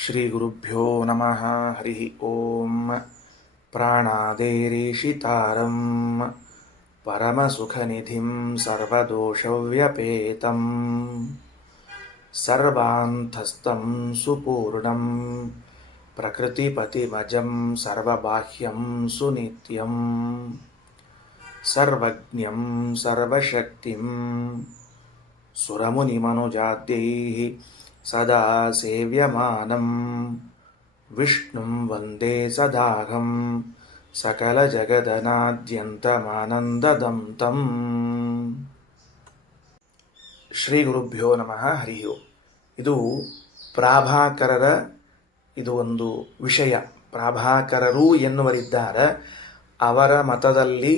ಶ್ರೀಗುರುಭ್ಯೋ ನಮಃ ಹರಿ ಓಂ. ಪ್ರಾಣಾದೇರೀಶಿತಾರಂ ಪರಮಸುಖನಿಧಿಂ ಸರ್ವದೋಷವ್ಯಪೇತಂ ಸರ್ವಾಂತಸ್ಥಂ ಸುಪೂರ್ಣಂ ಪ್ರಕೃತಿಪತಿಮಜಂ ಸರ್ವಬಾಹ್ಯಂ ಸುನಿತ್ಯಂ ಸರ್ವಜ್ಞಂ ಸರ್ವಶಕ್ತಿಂ ಸುರಮುನಿಮನುಜಾದ್ಯೈಃ ಸದಾ ಸೇವ್ಯಮಾನಂ ವಿಷ್ಣುಂ ವಂದೇ ಸದಾಹಂ ಸಕಲಜಗದನಾದ್ಯಂತಮಾನಂದದಂ ತಂ. ಶ್ರೀ ಗುರುಭ್ಯೋ ನಮಃ ಹರಿ ಓಂ. ಇದು ಪ್ರಾಭಾಕರರ ಇದು ಒಂದು ವಿಷಯ. ಪ್ರಾಭಾಕರರು ಎನ್ನುವರಿದ್ದಾರೆ. ಅವರ ಮತದಲ್ಲಿ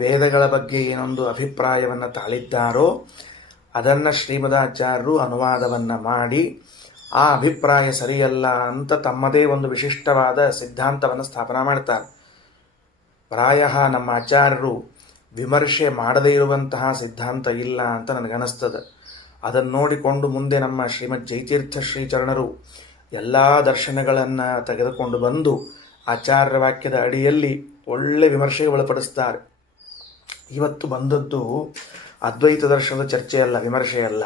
ವೇದಗಳ ಬಗ್ಗೆ ಏನೊಂದು ಅಭಿಪ್ರಾಯವನ್ನು ತಾಳಿದ್ದಾರೋ ಅದನ್ನು ಶ್ರೀಮದಾಚಾರ್ಯರು ಅನುವಾದವನ್ನು ಮಾಡಿ ಆ ಅಭಿಪ್ರಾಯ ಸರಿಯಲ್ಲ ಅಂತ ತಮ್ಮದೇ ಒಂದು ವಿಶಿಷ್ಟವಾದ ಸಿದ್ಧಾಂತವನ್ನು ಸ್ಥಾಪನೆ ಮಾಡ್ತಾರೆ. ಪ್ರಾಯ ನಮ್ಮ ಆಚಾರ್ಯರು ವಿಮರ್ಶೆ ಮಾಡದೇ ಇರುವಂತಹ ಸಿದ್ಧಾಂತ ಇಲ್ಲ ಅಂತ ನನಗನ್ನಿಸ್ತದೆ. ಅದನ್ನು ನೋಡಿಕೊಂಡು ಮುಂದೆ ನಮ್ಮ ಶ್ರೀಮದ್ ಜಯತೀರ್ಥ ಶ್ರೀಚರಣರು ಎಲ್ಲ ದರ್ಶನಗಳನ್ನು ತೆಗೆದುಕೊಂಡು ಬಂದು ಆಚಾರ್ಯ ವಾಕ್ಯದ ಅಡಿಯಲ್ಲಿ ಒಳ್ಳೆ ವಿಮರ್ಶೆಗೆ ಒಳಪಡಿಸ್ತಾರೆ. ಇವತ್ತು ಬಂದದ್ದು ಅದ್ವೈತ ದರ್ಶನದ ಚರ್ಚೆಯಲ್ಲ, ವಿಮರ್ಶೆಯಲ್ಲ.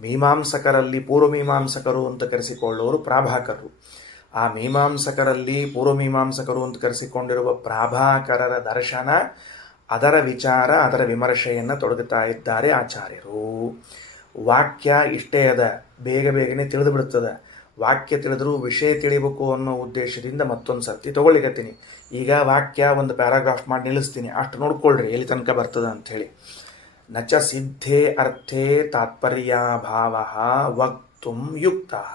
ಮೀಮಾಂಸಕರಲ್ಲಿ ಪೂರ್ವಮೀಮಾಂಸಕರು ಅಂತ ಕರೆಸಿಕೊಳ್ಳುವವರು ಪ್ರಾಭಾಕರರು. ಆ ಮೀಮಾಂಸಕರಲ್ಲಿ ಪೂರ್ವಮೀಮಾಂಸಕರು ಅಂತ ಕರೆಸಿಕೊಂಡಿರುವ ಪ್ರಾಭಾಕರರ ದರ್ಶನ, ಅದರ ವಿಚಾರ, ಅದರ ವಿಮರ್ಶೆಯನ್ನು ತೊಡಗುತ್ತಾ ಇದ್ದಾರೆ ಆಚಾರ್ಯರು. ವಾಕ್ಯ ಇಷ್ಟೇ ಅದ, ಬೇಗನೆ ತಿಳಿದು ಬಿಡುತ್ತದೆ. ವಾಕ್ಯ ತಿಳಿದರೂ ವಿಷಯ ತಿಳಿಬೇಕು ಅನ್ನೋ ಉದ್ದೇಶದಿಂದ ಮತ್ತೊಂದು ಸರ್ತಿ ತಗೊಳ್ಳಿಕತ್ತೀನಿ. ಈಗ ವಾಕ್ಯ ಒಂದು ಪ್ಯಾರಾಗ್ರಾಫ್ ಮಾಡಿ ನಿಲ್ಲಿಸ್ತೀನಿ, ಅಷ್ಟು ನೋಡ್ಕೊಳ್ರಿ ಎಲ್ಲಿ ತನಕ ಬರ್ತದೆ ಅಂಥೇಳಿ. ನ ಚ ಸಿದ್ಧೇ ಅರ್ಥೇ ತಾತ್ಪರ್ಯಾಭಾವ ವಕ್ತುಂ ಯುಕ್ತಃ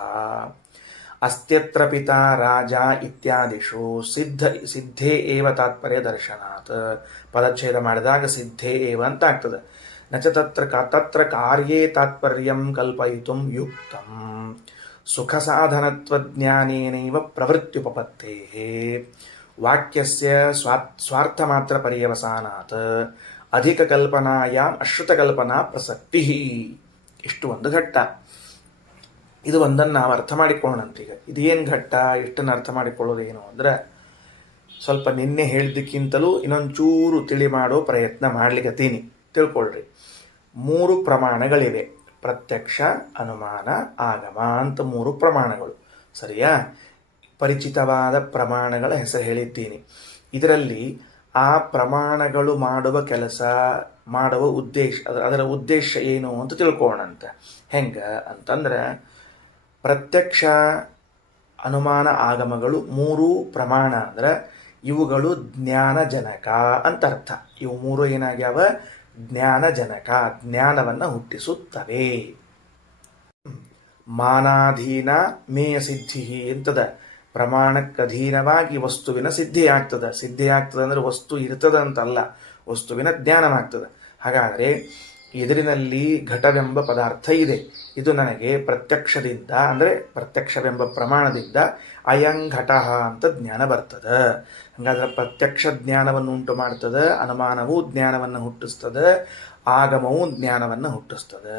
ಅಸ್ತ್ಯತ್ರ ಪಿತಾ ರಾಜ ಇತ್ಯಾದಿಷು ಸಿದ್ಧೇ ಏವ ತಾತ್ಪರ್ಯ ದರ್ಶನಾತ್. ಪದಚ್ಛೇದ ಮಾಡಿದಾಗ ಸಿದ್ಧೇ ಏವ ಅಂತ ಆಗ್ತದೆ. ನ ಚ ತತ್ರ ಕಾರ್ಯೇ ತಾತ್ಪರ್ಯಂ ಕಲ್ಪಯಿತುಂ ಯುಕ್ತಂ ಸುಖ ಸಾಧನತ್ವಜ್ಞಾನೇನೈವ ಪ್ರವೃತ್ತ್ಯುಪಪತ್ತೇಃ ವಾಕ್ಯಸ್ಯ ಸ್ವಾರ್ಥ ಮಾತ್ರ ಪರ್ಯವಸಾನಾತ್ ಅಧಿಕ ಕಲ್ಪನಾಯಾಮ್ ಅಶ್ರುತ ಕಲ್ಪನಾ ಪ್ರಸಕ್ತಿ. ಇಷ್ಟು ಒಂದು ಘಟ್ಟ. ಇದು ಒಂದನ್ನು ನಾವು ಅರ್ಥ ಮಾಡಿಕೊಳ್ಳೋಣಂತೀಗ. ಇದೇನು ಘಟ್ಟ, ಇಷ್ಟನ್ನು ಅರ್ಥ ಮಾಡಿಕೊಳ್ಳೋದೇನು ಅಂದರೆ, ಸ್ವಲ್ಪ ನಿನ್ನೆ ಹೇಳಿದ್ದಕ್ಕಿಂತಲೂ ಇನ್ನೊಂಚೂರು ತಿಳಿ ಮಾಡೋ ಪ್ರಯತ್ನ ಮಾಡ್ಲಿಕ್ಕತ್ತೀನಿ, ತಿಳ್ಕೊಳ್ರಿ. 3 ಪ್ರಮಾಣಗಳಿವೆ. ಪ್ರತ್ಯಕ್ಷ, ಅನುಮಾನ, ಆಗಮ ಅಂತ 3 ಪ್ರಮಾಣಗಳು. ಸರಿಯಾ? ಪರಿಚಿತವಾದ ಪ್ರಮಾಣಗಳ ಹೆಸರು ಹೇಳಿದ್ದೀನಿ. ಇದರಲ್ಲಿ ಆ ಪ್ರಮಾಣಗಳು ಮಾಡುವ ಕೆಲಸ, ಮಾಡುವ ಉದ್ದೇಶ, ಅದರ ಉದ್ದೇಶ ಏನು ಅಂತ ತಿಳ್ಕೊಳ್ಳೋಣಂತ. ಹೆಂಗೆ ಅಂತಂದ್ರೆ, ಪ್ರತ್ಯಕ್ಷ, ಅನುಮಾನ, ಆಗಮಗಳು 3 ಪ್ರಮಾಣ ಅಂದ್ರೆ ಇವುಗಳು ಜ್ಞಾನಜನಕ ಅಂತ ಅರ್ಥ. ಇವು 3 ಏನಾಗ್ಯಾವ? ಜ್ಞಾನಜನಕ, ಜ್ಞಾನವನ್ನು ಹುಟ್ಟಿಸುತ್ತವೆ. ಮಾನಾಧೀನ ಮೇಯ ಸಿದ್ಧಿ ಅಂತದ. ಪ್ರಮಾಣಕ್ಕಧೀನವಾಗಿ ವಸ್ತುವಿನ ಸಿದ್ಧಿ ಆಗ್ತದೆ. ಅಂದರೆ ವಸ್ತು ಇರ್ತದೆ ಅಂತಲ್ಲ, ವಸ್ತುವಿನ ಜ್ಞಾನವಾಗ್ತದೆ. ಹಾಗಾದರೆ ಎದುರಿನಲ್ಲಿ ಘಟವೆಂಬ ಪದಾರ್ಥ ಇದೆ. ಇದು ನನಗೆ ಪ್ರತ್ಯಕ್ಷದಿಂದ, ಅಂದರೆ ಪ್ರತ್ಯಕ್ಷವೆಂಬ ಪ್ರಮಾಣದಿಂದ ಅಯಂ ಘಟ ಅಂತ ಜ್ಞಾನ ಬರ್ತದೆ. ಹಾಗಾದ್ರೆ ಪ್ರತ್ಯಕ್ಷ ಜ್ಞಾನವನ್ನು ಉಂಟು ಮಾಡ್ತದೆ, ಅನುಮಾನವೂ ಜ್ಞಾನವನ್ನು ಹುಟ್ಟಿಸ್ತದೆ, ಆಗಮವು ಜ್ಞಾನವನ್ನು ಹುಟ್ಟಿಸ್ತದೆ.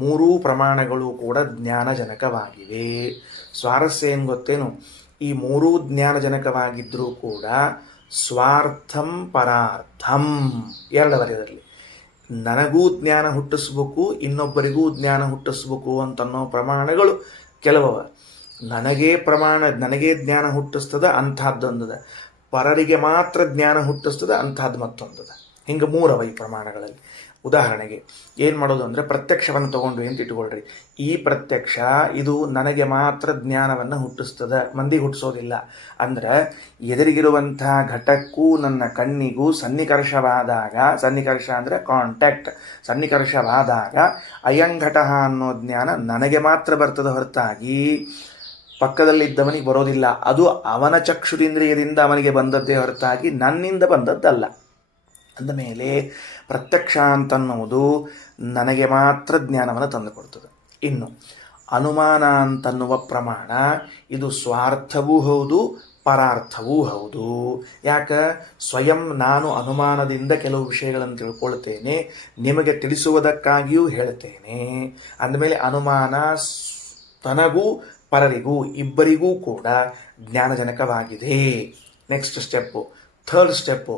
3 ಪ್ರಮಾಣಗಳು ಕೂಡ ಜ್ಞಾನಜನಕವಾಗಿವೆ. ಸ್ವಾರಸ್ಯ ಏನು ಗೊತ್ತೇನು? ಈ 3 ಜ್ಞಾನಜನಕವಾಗಿದ್ದರೂ ಕೂಡ ಸ್ವಾರ್ಥಂ ಪರಾರ್ಥಂ ಎರಡವರೆದರಲ್ಲಿ ನನಗೂ ಜ್ಞಾನ ಹುಟ್ಟಿಸ್ಬೇಕು, ಇನ್ನೊಬ್ಬರಿಗೂ ಜ್ಞಾನ ಹುಟ್ಟಿಸ್ಬೇಕು ಅಂತನ್ನೋ ಪ್ರಮಾಣಗಳು ಕೆಲವವ. ನನಗೆ ಜ್ಞಾನ ಹುಟ್ಟಿಸ್ತದ ಅಂಥದ್ದೊಂದದ, ಪರರಿಗೆ ಮಾತ್ರ ಜ್ಞಾನ ಹುಟ್ಟಿಸ್ತದ ಅಂಥದ್ದು ಮತ್ತೊಂದದ. ಹಿಂಗೆ 3 ಅವ ಈ ಪ್ರಮಾಣಗಳಲ್ಲಿ. ಉದಾಹರಣೆಗೆ ಏನು ಮಾಡೋದು ಅಂದರೆ, ಪ್ರತ್ಯಕ್ಷವನ್ನು ತಗೊಂಡ್ವಿ ಅಂತ ಇಟ್ಕೊಳ್ರಿ. ಈ ಪ್ರತ್ಯಕ್ಷ ಇದು ನನಗೆ ಮಾತ್ರ ಜ್ಞಾನವನ್ನು ಹುಟ್ಟಿಸ್ತದೆ, ಮಂದಿಗೆ ಹುಟ್ಟಿಸೋದಿಲ್ಲ. ಅಂದ್ರೆ ಎದುರಿಗಿರುವಂಥ ಘಟಕ್ಕೂ ನನ್ನ ಕಣ್ಣಿಗೂ ಸನ್ನಿಕರ್ಷವಾದಾಗ, ಸನ್ನಿಕರ್ಷ ಅಂದರೆ ಕಾಂಟ್ಯಾಕ್ಟ್, ಸನ್ನಿಕರ್ಷವಾದಾಗ ಅಯಂಘಟ ಅನ್ನೋ ಜ್ಞಾನ ನನಗೆ ಮಾತ್ರ ಬರ್ತದೆ ಹೊರತಾಗಿ ಪಕ್ಕದಲ್ಲಿದ್ದವನಿಗೆ ಬರೋದಿಲ್ಲ. ಅದು ಅವನ ಚಕ್ಷುರಿಂದ್ರಿಯದಿಂದ ಅವನಿಗೆ ಬಂದದ್ದೇ ಹೊರತಾಗಿ ನನ್ನಿಂದ ಬಂದದ್ದಲ್ಲ. ಅಂದಮೇಲೆ ಪ್ರತ್ಯಕ್ಷ ಅಂತನ್ನುವುದು ನನಗೆ ಮಾತ್ರ ಜ್ಞಾನವನ್ನು ತಂದುಕೊಡ್ತದೆ. ಇನ್ನು ಅನುಮಾನ ಅಂತನ್ನುವ ಪ್ರಮಾಣ ಇದು ಸ್ವಾರ್ಥವೂ ಹೌದು, ಪರಾರ್ಥವೂ ಹೌದು. ಯಾಕೆ? ಸ್ವಯಂ ನಾನು ಅನುಮಾನದಿಂದ ಕೆಲವು ವಿಷಯಗಳನ್ನು ತಿಳ್ಕೊಳ್ತೇನೆ, ನಿಮಗೆ ತಿಳಿಸುವುದಕ್ಕಾಗಿಯೂ ಹೇಳ್ತೇನೆ. ಅಂದಮೇಲೆ ಅನುಮಾನ ತನಗೂ ಪರರಿಗೂ ಇಬ್ಬರಿಗೂ ಕೂಡ ಜ್ಞಾನಜನಕವಾಗಿದೆ. ನೆಕ್ಸ್ಟ್ ಸ್ಟೆಪ್ಪು, ಥರ್ಡ್ ಸ್ಟೆಪ್ಪು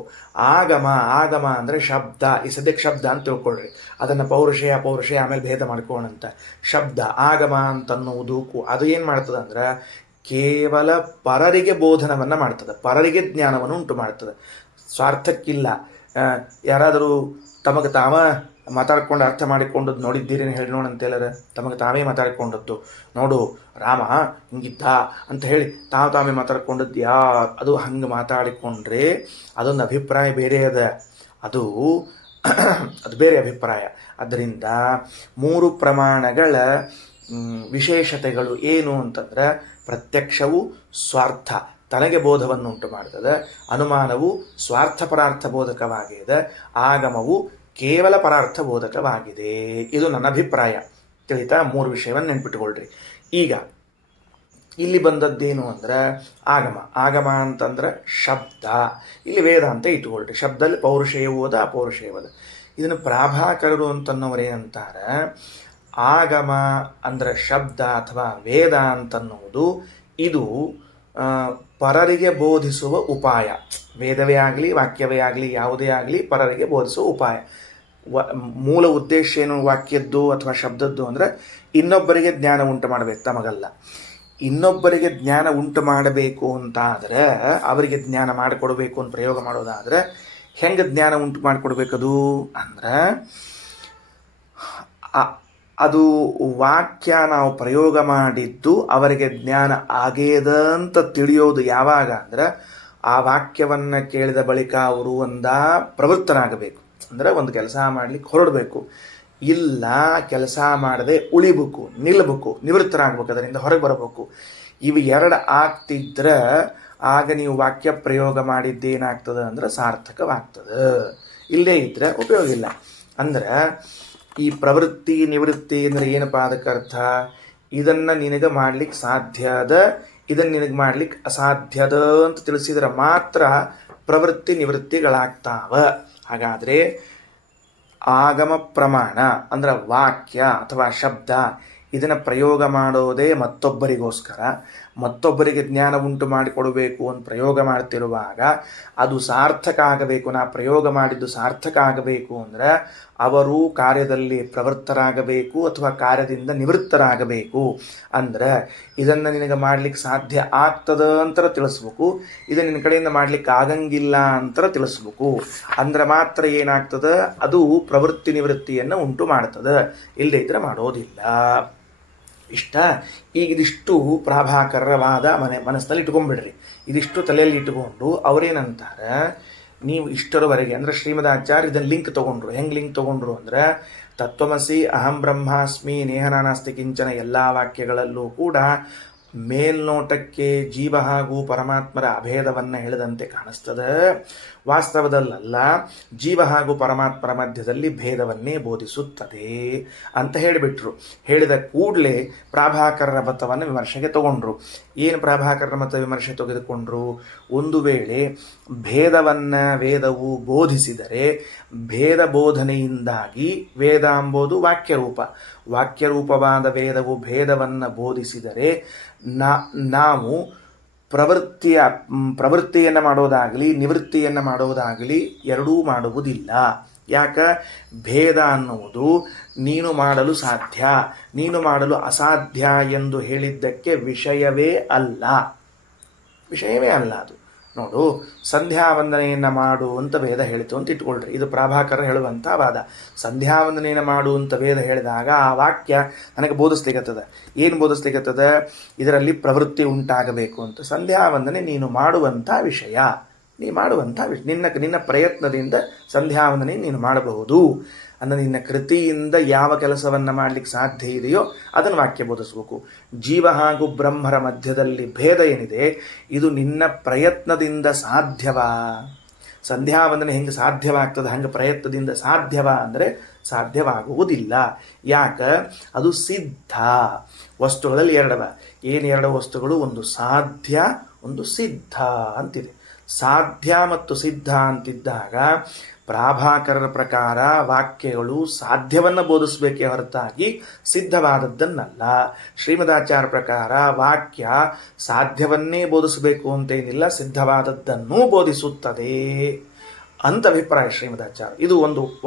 ಆಗಮ. ಆಗಮ ಅಂದರೆ ಶಬ್ದ. ಈ ಸದ್ಯಕ್ಕೆ ಶಬ್ದ ಅಂತ ತಿಳ್ಕೊಳ್ರಿ, ಅದನ್ನು ಪೌರುಷಯ ಅಪೌರುಷಯ ಆಮೇಲೆ ಭೇದ ಮಾಡ್ಕೊಳ್ಳೋಣಂತ. ಶಬ್ದ ಆಗಮ ಅಂತನ್ನುವುದು ಅದು ಏನು ಮಾಡ್ತದೆ ಅಂದ್ರೆ ಕೇವಲ ಪರರಿಗೆ ಬೋಧನವನ್ನು ಮಾಡ್ತದೆ, ಪರರಿಗೆ ಜ್ಞಾನವನ್ನು ಉಂಟು ಮಾಡ್ತದೆ, ಸ್ವಾರ್ಥಕ್ಕಿಲ್ಲ. ಯಾರಾದರೂ ತಮಗೆ ತಾವ ಮಾತಾಡ್ಕೊಂಡು ಅರ್ಥ ಮಾಡಿಕೊಂಡದ್ದು ನೋಡಿದ್ದೀರಿ ಹೇಳಿ ನೋಡಂತೇಳರ, ತಮಗೆ ತಾವೇ ಮಾತಾಡಿಕೊಂಡದ್ದು, ನೋಡು ರಾಮ ಹಿಂಗಿದ್ದ ಅಂತ ಹೇಳಿ ತಾವೇ ಮಾತಾಡ್ಕೊಂಡದ್ದು ಅದು ಹಂಗೆ ಮಾತಾಡಿಕೊಂಡ್ರೆ ಅದೊಂದು ಅಭಿಪ್ರಾಯ ಬೇರೆ ಅದ, ಅದು ಬೇರೆ ಅಭಿಪ್ರಾಯ. ಅದರಿಂದ 3 ಪ್ರಮಾಣಗಳ ವಿಶೇಷತೆಗಳು ಏನು ಅಂತಂದ್ರೆ ಪ್ರತ್ಯಕ್ಷವು ಸ್ವಾರ್ಥ ತನಗೆ ಬೋಧವನ್ನು ಉಂಟು ಮಾಡ್ತದೆ, ಅನುಮಾನವು ಸ್ವಾರ್ಥ ಪರಾರ್ಥ ಬೋಧಕವಾಗಿದೆ, ಆಗಮವು ಕೇವಲ ಪರಾರ್ಥ ಬೋಧಕವಾಗಿದೆ. ಇದು ನನ್ನ ಅಭಿಪ್ರಾಯ. ತಿಳಿತಾ? 3 ವಿಷಯವನ್ನು ನೆನ್ಪಿಟ್ಕೊಳ್ರಿ. ಈಗ ಇಲ್ಲಿ ಬಂದದ್ದೇನು ಅಂದ್ರೆ ಆಗಮ. ಆಗಮ ಅಂತಂದ್ರೆ ಶಬ್ದ. ಇಲ್ಲಿ ವೇದ ಅಂತ ಇಟ್ಕೊಳ್ರಿ. ಶಬ್ದದಲ್ಲಿ ಪೌರುಷಯವೋದ ಅಪೌರುಷಯವೋದ. ಇದನ್ನು ಪ್ರಾಭಾಕರರು ಅಂತನ್ನೋರೇನಂತಾರೆ, ಆಗಮ ಅಂದರೆ ಶಬ್ದ ಅಥವಾ ವೇದ ಅಂತನ್ನುವುದು ಇದು ಪರರಿಗೆ ಬೋಧಿಸುವ ಉಪಾಯ. ವೇದವೇ ಆಗಲಿ ವಾಕ್ಯವೇ ಆಗಲಿ ಯಾವುದೇ ಆಗಲಿ ಪರರಿಗೆ ಬೋಧಿಸುವ ಉಪಾಯ. ಮೂಲ ಉದ್ದೇಶ ಏನು ವಾಕ್ಯದ್ದು ಅಥವಾ ಶಬ್ದದ್ದು ಅಂದರೆ ಇನ್ನೊಬ್ಬರಿಗೆ ಜ್ಞಾನ ಉಂಟು ಮಾಡಬೇಕು, ತಮಗಲ್ಲ. ಇನ್ನೊಬ್ಬರಿಗೆ ಜ್ಞಾನ ಉಂಟು ಮಾಡಬೇಕು ಅಂತ ಆದರೆ, ಅವರಿಗೆ ಜ್ಞಾನ ಮಾಡಿಕೊಡ್ಬೇಕು ಅಂತ ಪ್ರಯೋಗ ಮಾಡೋದಾದರೆ ಹೆಂಗೆ ಜ್ಞಾನ ಉಂಟು ಮಾಡಿಕೊಡ್ಬೇಕದು ಅಂದ್ರೆ ಅದು ವಾಕ್ಯ ನಾವು ಪ್ರಯೋಗ ಮಾಡಿದ್ದು ಅವರಿಗೆ ಜ್ಞಾನ ಆಗೇದ ಅಂತ ತಿಳಿಯೋದು ಯಾವಾಗ ಅಂದ್ರೆ ಆ ವಾಕ್ಯವನ್ನು ಕೇಳಿದ ಬಳಿಕ ಅವರು ಪ್ರವೃತ್ತರಾಗಬೇಕು. ಅಂದರೆ ಒಂದು ಕೆಲಸ ಮಾಡ್ಲಿಕ್ಕೆ ಹೊರಡಬೇಕು, ಇಲ್ಲ ಕೆಲಸ ಮಾಡದೆ ಉಳಿಬೇಕು, ನಿಲ್ಲಬೇಕು, ನಿವೃತ್ತರಾಗಬೇಕು, ಅದರಿಂದ ಹೊರಗೆ ಬರಬೇಕು. ಇವು 2 ಆಗ್ತಿದ್ರೆ ಆಗ ನೀವು ವಾಕ್ಯ ಪ್ರಯೋಗ ಮಾಡಿದ್ದೇನಾಗ್ತದೆ ಅಂದ್ರೆ ಸಾರ್ಥಕವಾಗ್ತದೆ. ಇಲ್ಲೇ ಇದ್ರೆ ಉಪಯೋಗ ಇಲ್ಲ. ಅಂದ್ರೆ ಈ ಪ್ರವೃತ್ತಿ ನಿವೃತ್ತಿ ಅಂದರೆ ಏನಪ್ಪ ಅದಕ್ಕೆ ಅರ್ಥ? ಇದನ್ನು ನಿನಗೆ ಮಾಡ್ಲಿಕ್ಕೆ ಸಾಧ್ಯದ, ಇದನ್ನು ನಿನಗೆ ಮಾಡ್ಲಿಕ್ಕೆ ಅಸಾಧ್ಯದ ಅಂತ ತಿಳಿಸಿದ್ರೆ ಮಾತ್ರ ಪ್ರವೃತ್ತಿ ನಿವೃತ್ತಿಗಳಾಗ್ತಾವ. ಹಾಗಾದರೆ ಆಗಮ ಪ್ರಮಾಣ ಅಂದ್ರೆ ವಾಕ್ಯ ಅಥವಾ ಶಬ್ದ ಇದನ್ನು ಪ್ರಯೋಗ ಮಾಡೋದೇ ಮತ್ತೊಬ್ಬರಿಗೋಸ್ಕರ, ಮತ್ತೊಬ್ಬರಿಗೆ ಜ್ಞಾನ ಉಂಟು ಮಾಡಿಕೊಡಬೇಕು ಅಂತ ಪ್ರಯೋಗ ಮಾಡ್ತಿರುವಾಗ ಅದು ಸಾರ್ಥಕ ಆಗಬೇಕು. ನಾ ಪ್ರಯೋಗ ಮಾಡಿದ್ದು ಸಾರ್ಥಕ ಆಗಬೇಕು ಅಂದರೆ ಅವರು ಕಾರ್ಯದಲ್ಲಿ ಪ್ರವೃತ್ತರಾಗಬೇಕು ಅಥವಾ ಕಾರ್ಯದಿಂದ ನಿವೃತ್ತರಾಗಬೇಕು. ಅಂದ್ರೆ ಇದನ್ನು ನಿನಗೆ ಮಾಡ್ಲಿಕ್ಕೆ ಸಾಧ್ಯ ಆಗ್ತದ ಅಂತ ತಿಳಿಸ್ಬೇಕು, ಇದನ್ನು ನಿನ್ನ ಕಡೆಯಿಂದ ಮಾಡ್ಲಿಕ್ಕೆ ಆಗಂಗಿಲ್ಲ ಅಂತ ತಿಳಿಸ್ಬೇಕು. ಅಂದ್ರೆ ಮಾತ್ರ ಏನಾಗ್ತದೆ, ಅದು ಪ್ರವೃತ್ತಿ ನಿವೃತ್ತಿಯನ್ನು ಉಂಟು ಮಾಡ್ತದೆ, ಇಲ್ಲದೇ ಇದ್ರೆ ಮಾಡೋದಿಲ್ಲ. ಇಷ್ಟ. ಈಗ ಇದಿಷ್ಟು ಪ್ರಾಭಾಕರರ ವಾದ ಮನಸ್ಸಿನಲ್ಲಿ ಇಟ್ಕೊಂಡ್ಬಿಡ್ರಿ. ಇದಿಷ್ಟು ತಲೆಯಲ್ಲಿ ಇಟ್ಕೊಂಡು ಅವರೇನಂತಾರೆ, ನೀವು ಇಷ್ಟರವರೆಗೆ ಅಂದರೆ ಶ್ರೀಮದಾಚಾರ್ಯ ಇದನ್ನು ಲಿಂಕ್ ತೊಗೊಂಡ್ರು. ಹೆಂಗೆ ಲಿಂಕ್ ತೊಗೊಂಡ್ರು ಅಂದರೆ ತತ್ವಮಸಿ ಅಹಂ ಬ್ರಹ್ಮಾಸ್ಮಿ ನೇಹನಾನಾಸ್ತಿ ಕಿಂಚನ ಎಲ್ಲ ವಾಕ್ಯಗಳಲ್ಲೂ ಕೂಡ ಮೇಲ್ನೋಟಕ್ಕೆ ಜೀವ ಹಾಗೂ ಪರಮಾತ್ಮರ ಅಭೇದವನ್ನು ಹೇಳಿದಂತೆ ಕಾಣಿಸ್ತದೆ. ವಾಸ್ತವದಲ್ಲ, ಜೀವ ಹಾಗೂ ಪರಮಾತ್ಮರ ಮಧ್ಯದಲ್ಲಿ ಭೇದವನ್ನೇ ಬೋಧಿಸುತ್ತದೆ ಅಂತ ಹೇಳಿಬಿಟ್ರು. ಹೇಳಿದ ಕೂಡಲೇ ಪ್ರಾಭಾಕರರ ಮತವನ್ನು ವಿಮರ್ಶೆಗೆ ತಗೊಂಡ್ರು. ಏನು ಪ್ರಾಭಾಕರರ ಮತ ವಿಮರ್ಶೆ ತೆಗೆದುಕೊಂಡ್ರು? ಒಂದು ವೇಳೆ ಭೇದವನ್ನು ವೇದವು ಬೋಧಿಸಿದರೆ ಭೇದ ಬೋಧನೆಯಿಂದಾಗಿ ವೇದ ಎಂಬುದು ವಾಕ್ಯರೂಪ, ವಾಕ್ಯರೂಪವಾದ ವೇದವು ಭೇದವನ್ನು ಬೋಧಿಸಿದರೆ ನಾವು ಪ್ರವೃತ್ತಿಯನ್ನು ಮಾಡೋದಾಗಲಿ ನಿವೃತ್ತಿಯನ್ನು ಮಾಡೋದಾಗಲಿ ಎರಡೂ ಮಾಡುವುದಿಲ್ಲ. ಯಾಕ? ಭೇದ ಅನ್ನುವುದು ನೀನು ಮಾಡಲು ಸಾಧ್ಯ, ನೀನು ಮಾಡಲು ಅಸಾಧ್ಯ ಎಂದು ಹೇಳಿದ್ದಕ್ಕೆ ವಿಷಯವೇ ಅಲ್ಲ, ವಿಷಯವೇ ಅಲ್ಲ ಅದು. ನೋಡು, ಸಂಧ್ಯಾವಂದನೆಯನ್ನು ಮಾಡು ಅಂತ ವೇದ ಹೇಳಿತು ಅಂತ ಇಟ್ಕೊಳ್ರಿ. ಇದು ಪ್ರಾಭಾಕರ ಹೇಳುವಂಥ ವಾದ. ಸಂಧ್ಯಾವಂದನೆಯನ್ನು ಮಾಡು ಅಂತ ವೇದ ಹೇಳಿದಾಗ ಆ ವಾಕ್ಯ ನನಗೆ ಬೋಧಿಸ್ಲಿಕ್ಕತ್ತದ. ಏನು ಬೋಧಿಸ್ಲಿಕ್ಕತ್ತದ? ಇದರಲ್ಲಿ ಪ್ರವೃತ್ತಿ ಉಂಟಾಗಬೇಕು ಅಂತ. ಸಂಧ್ಯಾವಂದನೆ ನೀನು ಮಾಡುವಂಥ ವಿಷಯ, ನಿನ್ನ ಪ್ರಯತ್ನದಿಂದ ಸಂಧ್ಯಾವಂದನೆ ನೀನು ಮಾಡಬಹುದು. ಅಂದರೆ ನಿನ್ನ ಕೃತಿಯಿಂದ ಯಾವ ಕೆಲಸವನ್ನು ಮಾಡಲಿಕ್ಕೆ ಸಾಧ್ಯ ಇದೆಯೋ ಅದನ್ನು ವಾಕ್ಯ ಬೋಧಿಸಬೇಕು. ಜೀವ ಹಾಗೂ ಬ್ರಹ್ಮರ ಮಧ್ಯದಲ್ಲಿ ಭೇದ ಏನಿದೆ, ಇದು ನಿನ್ನ ಪ್ರಯತ್ನದಿಂದ ಸಾಧ್ಯವಾ? ಸಂಧ್ಯಾವಂದನೆ ಹೆಂಗೆ ಸಾಧ್ಯವಾಗ್ತದೆ ಹಂಗೆ ಪ್ರಯತ್ನದಿಂದ ಸಾಧ್ಯವಾ ಅಂದರೆ ಸಾಧ್ಯವಾಗುವುದಿಲ್ಲ. ಯಾಕ? ಅದು ಸಿದ್ಧ. ವಸ್ತುಗಳಲ್ಲಿ ಎರಡವ. ಏನು ಎರಡು ವಸ್ತುಗಳು? ಒಂದು ಸಾಧ್ಯ, ಒಂದು ಸಿದ್ಧ ಅಂತಿದೆ. ಸಾಧ್ಯ ಮತ್ತು ಸಿದ್ಧ ಅಂತಿದ್ದಾಗ ಪ್ರಾಭಾಕರರ ಪ್ರಕಾರ ವಾಕ್ಯಗಳು ಸಾಧ್ಯವನ್ನು ಬೋಧಿಸಬೇಕೇ ಹೊರತಾಗಿ ಸಿದ್ಧವಾದದ್ದನ್ನಲ್ಲ. ಶ್ರೀಮದಾಚಾರ್ಯ ಪ್ರಕಾರ ವಾಕ್ಯ ಸಾಧ್ಯವನ್ನೇ ಬೋಧಿಸಬೇಕು ಅಂತೇನಿಲ್ಲ, ಸಿದ್ಧವಾದದ್ದನ್ನೂ ಬೋಧಿಸುತ್ತದೆ ಅಂತ ಅಭಿಪ್ರಾಯ ಶ್ರೀಮದಾಚಾರ್ಯ. ಇದು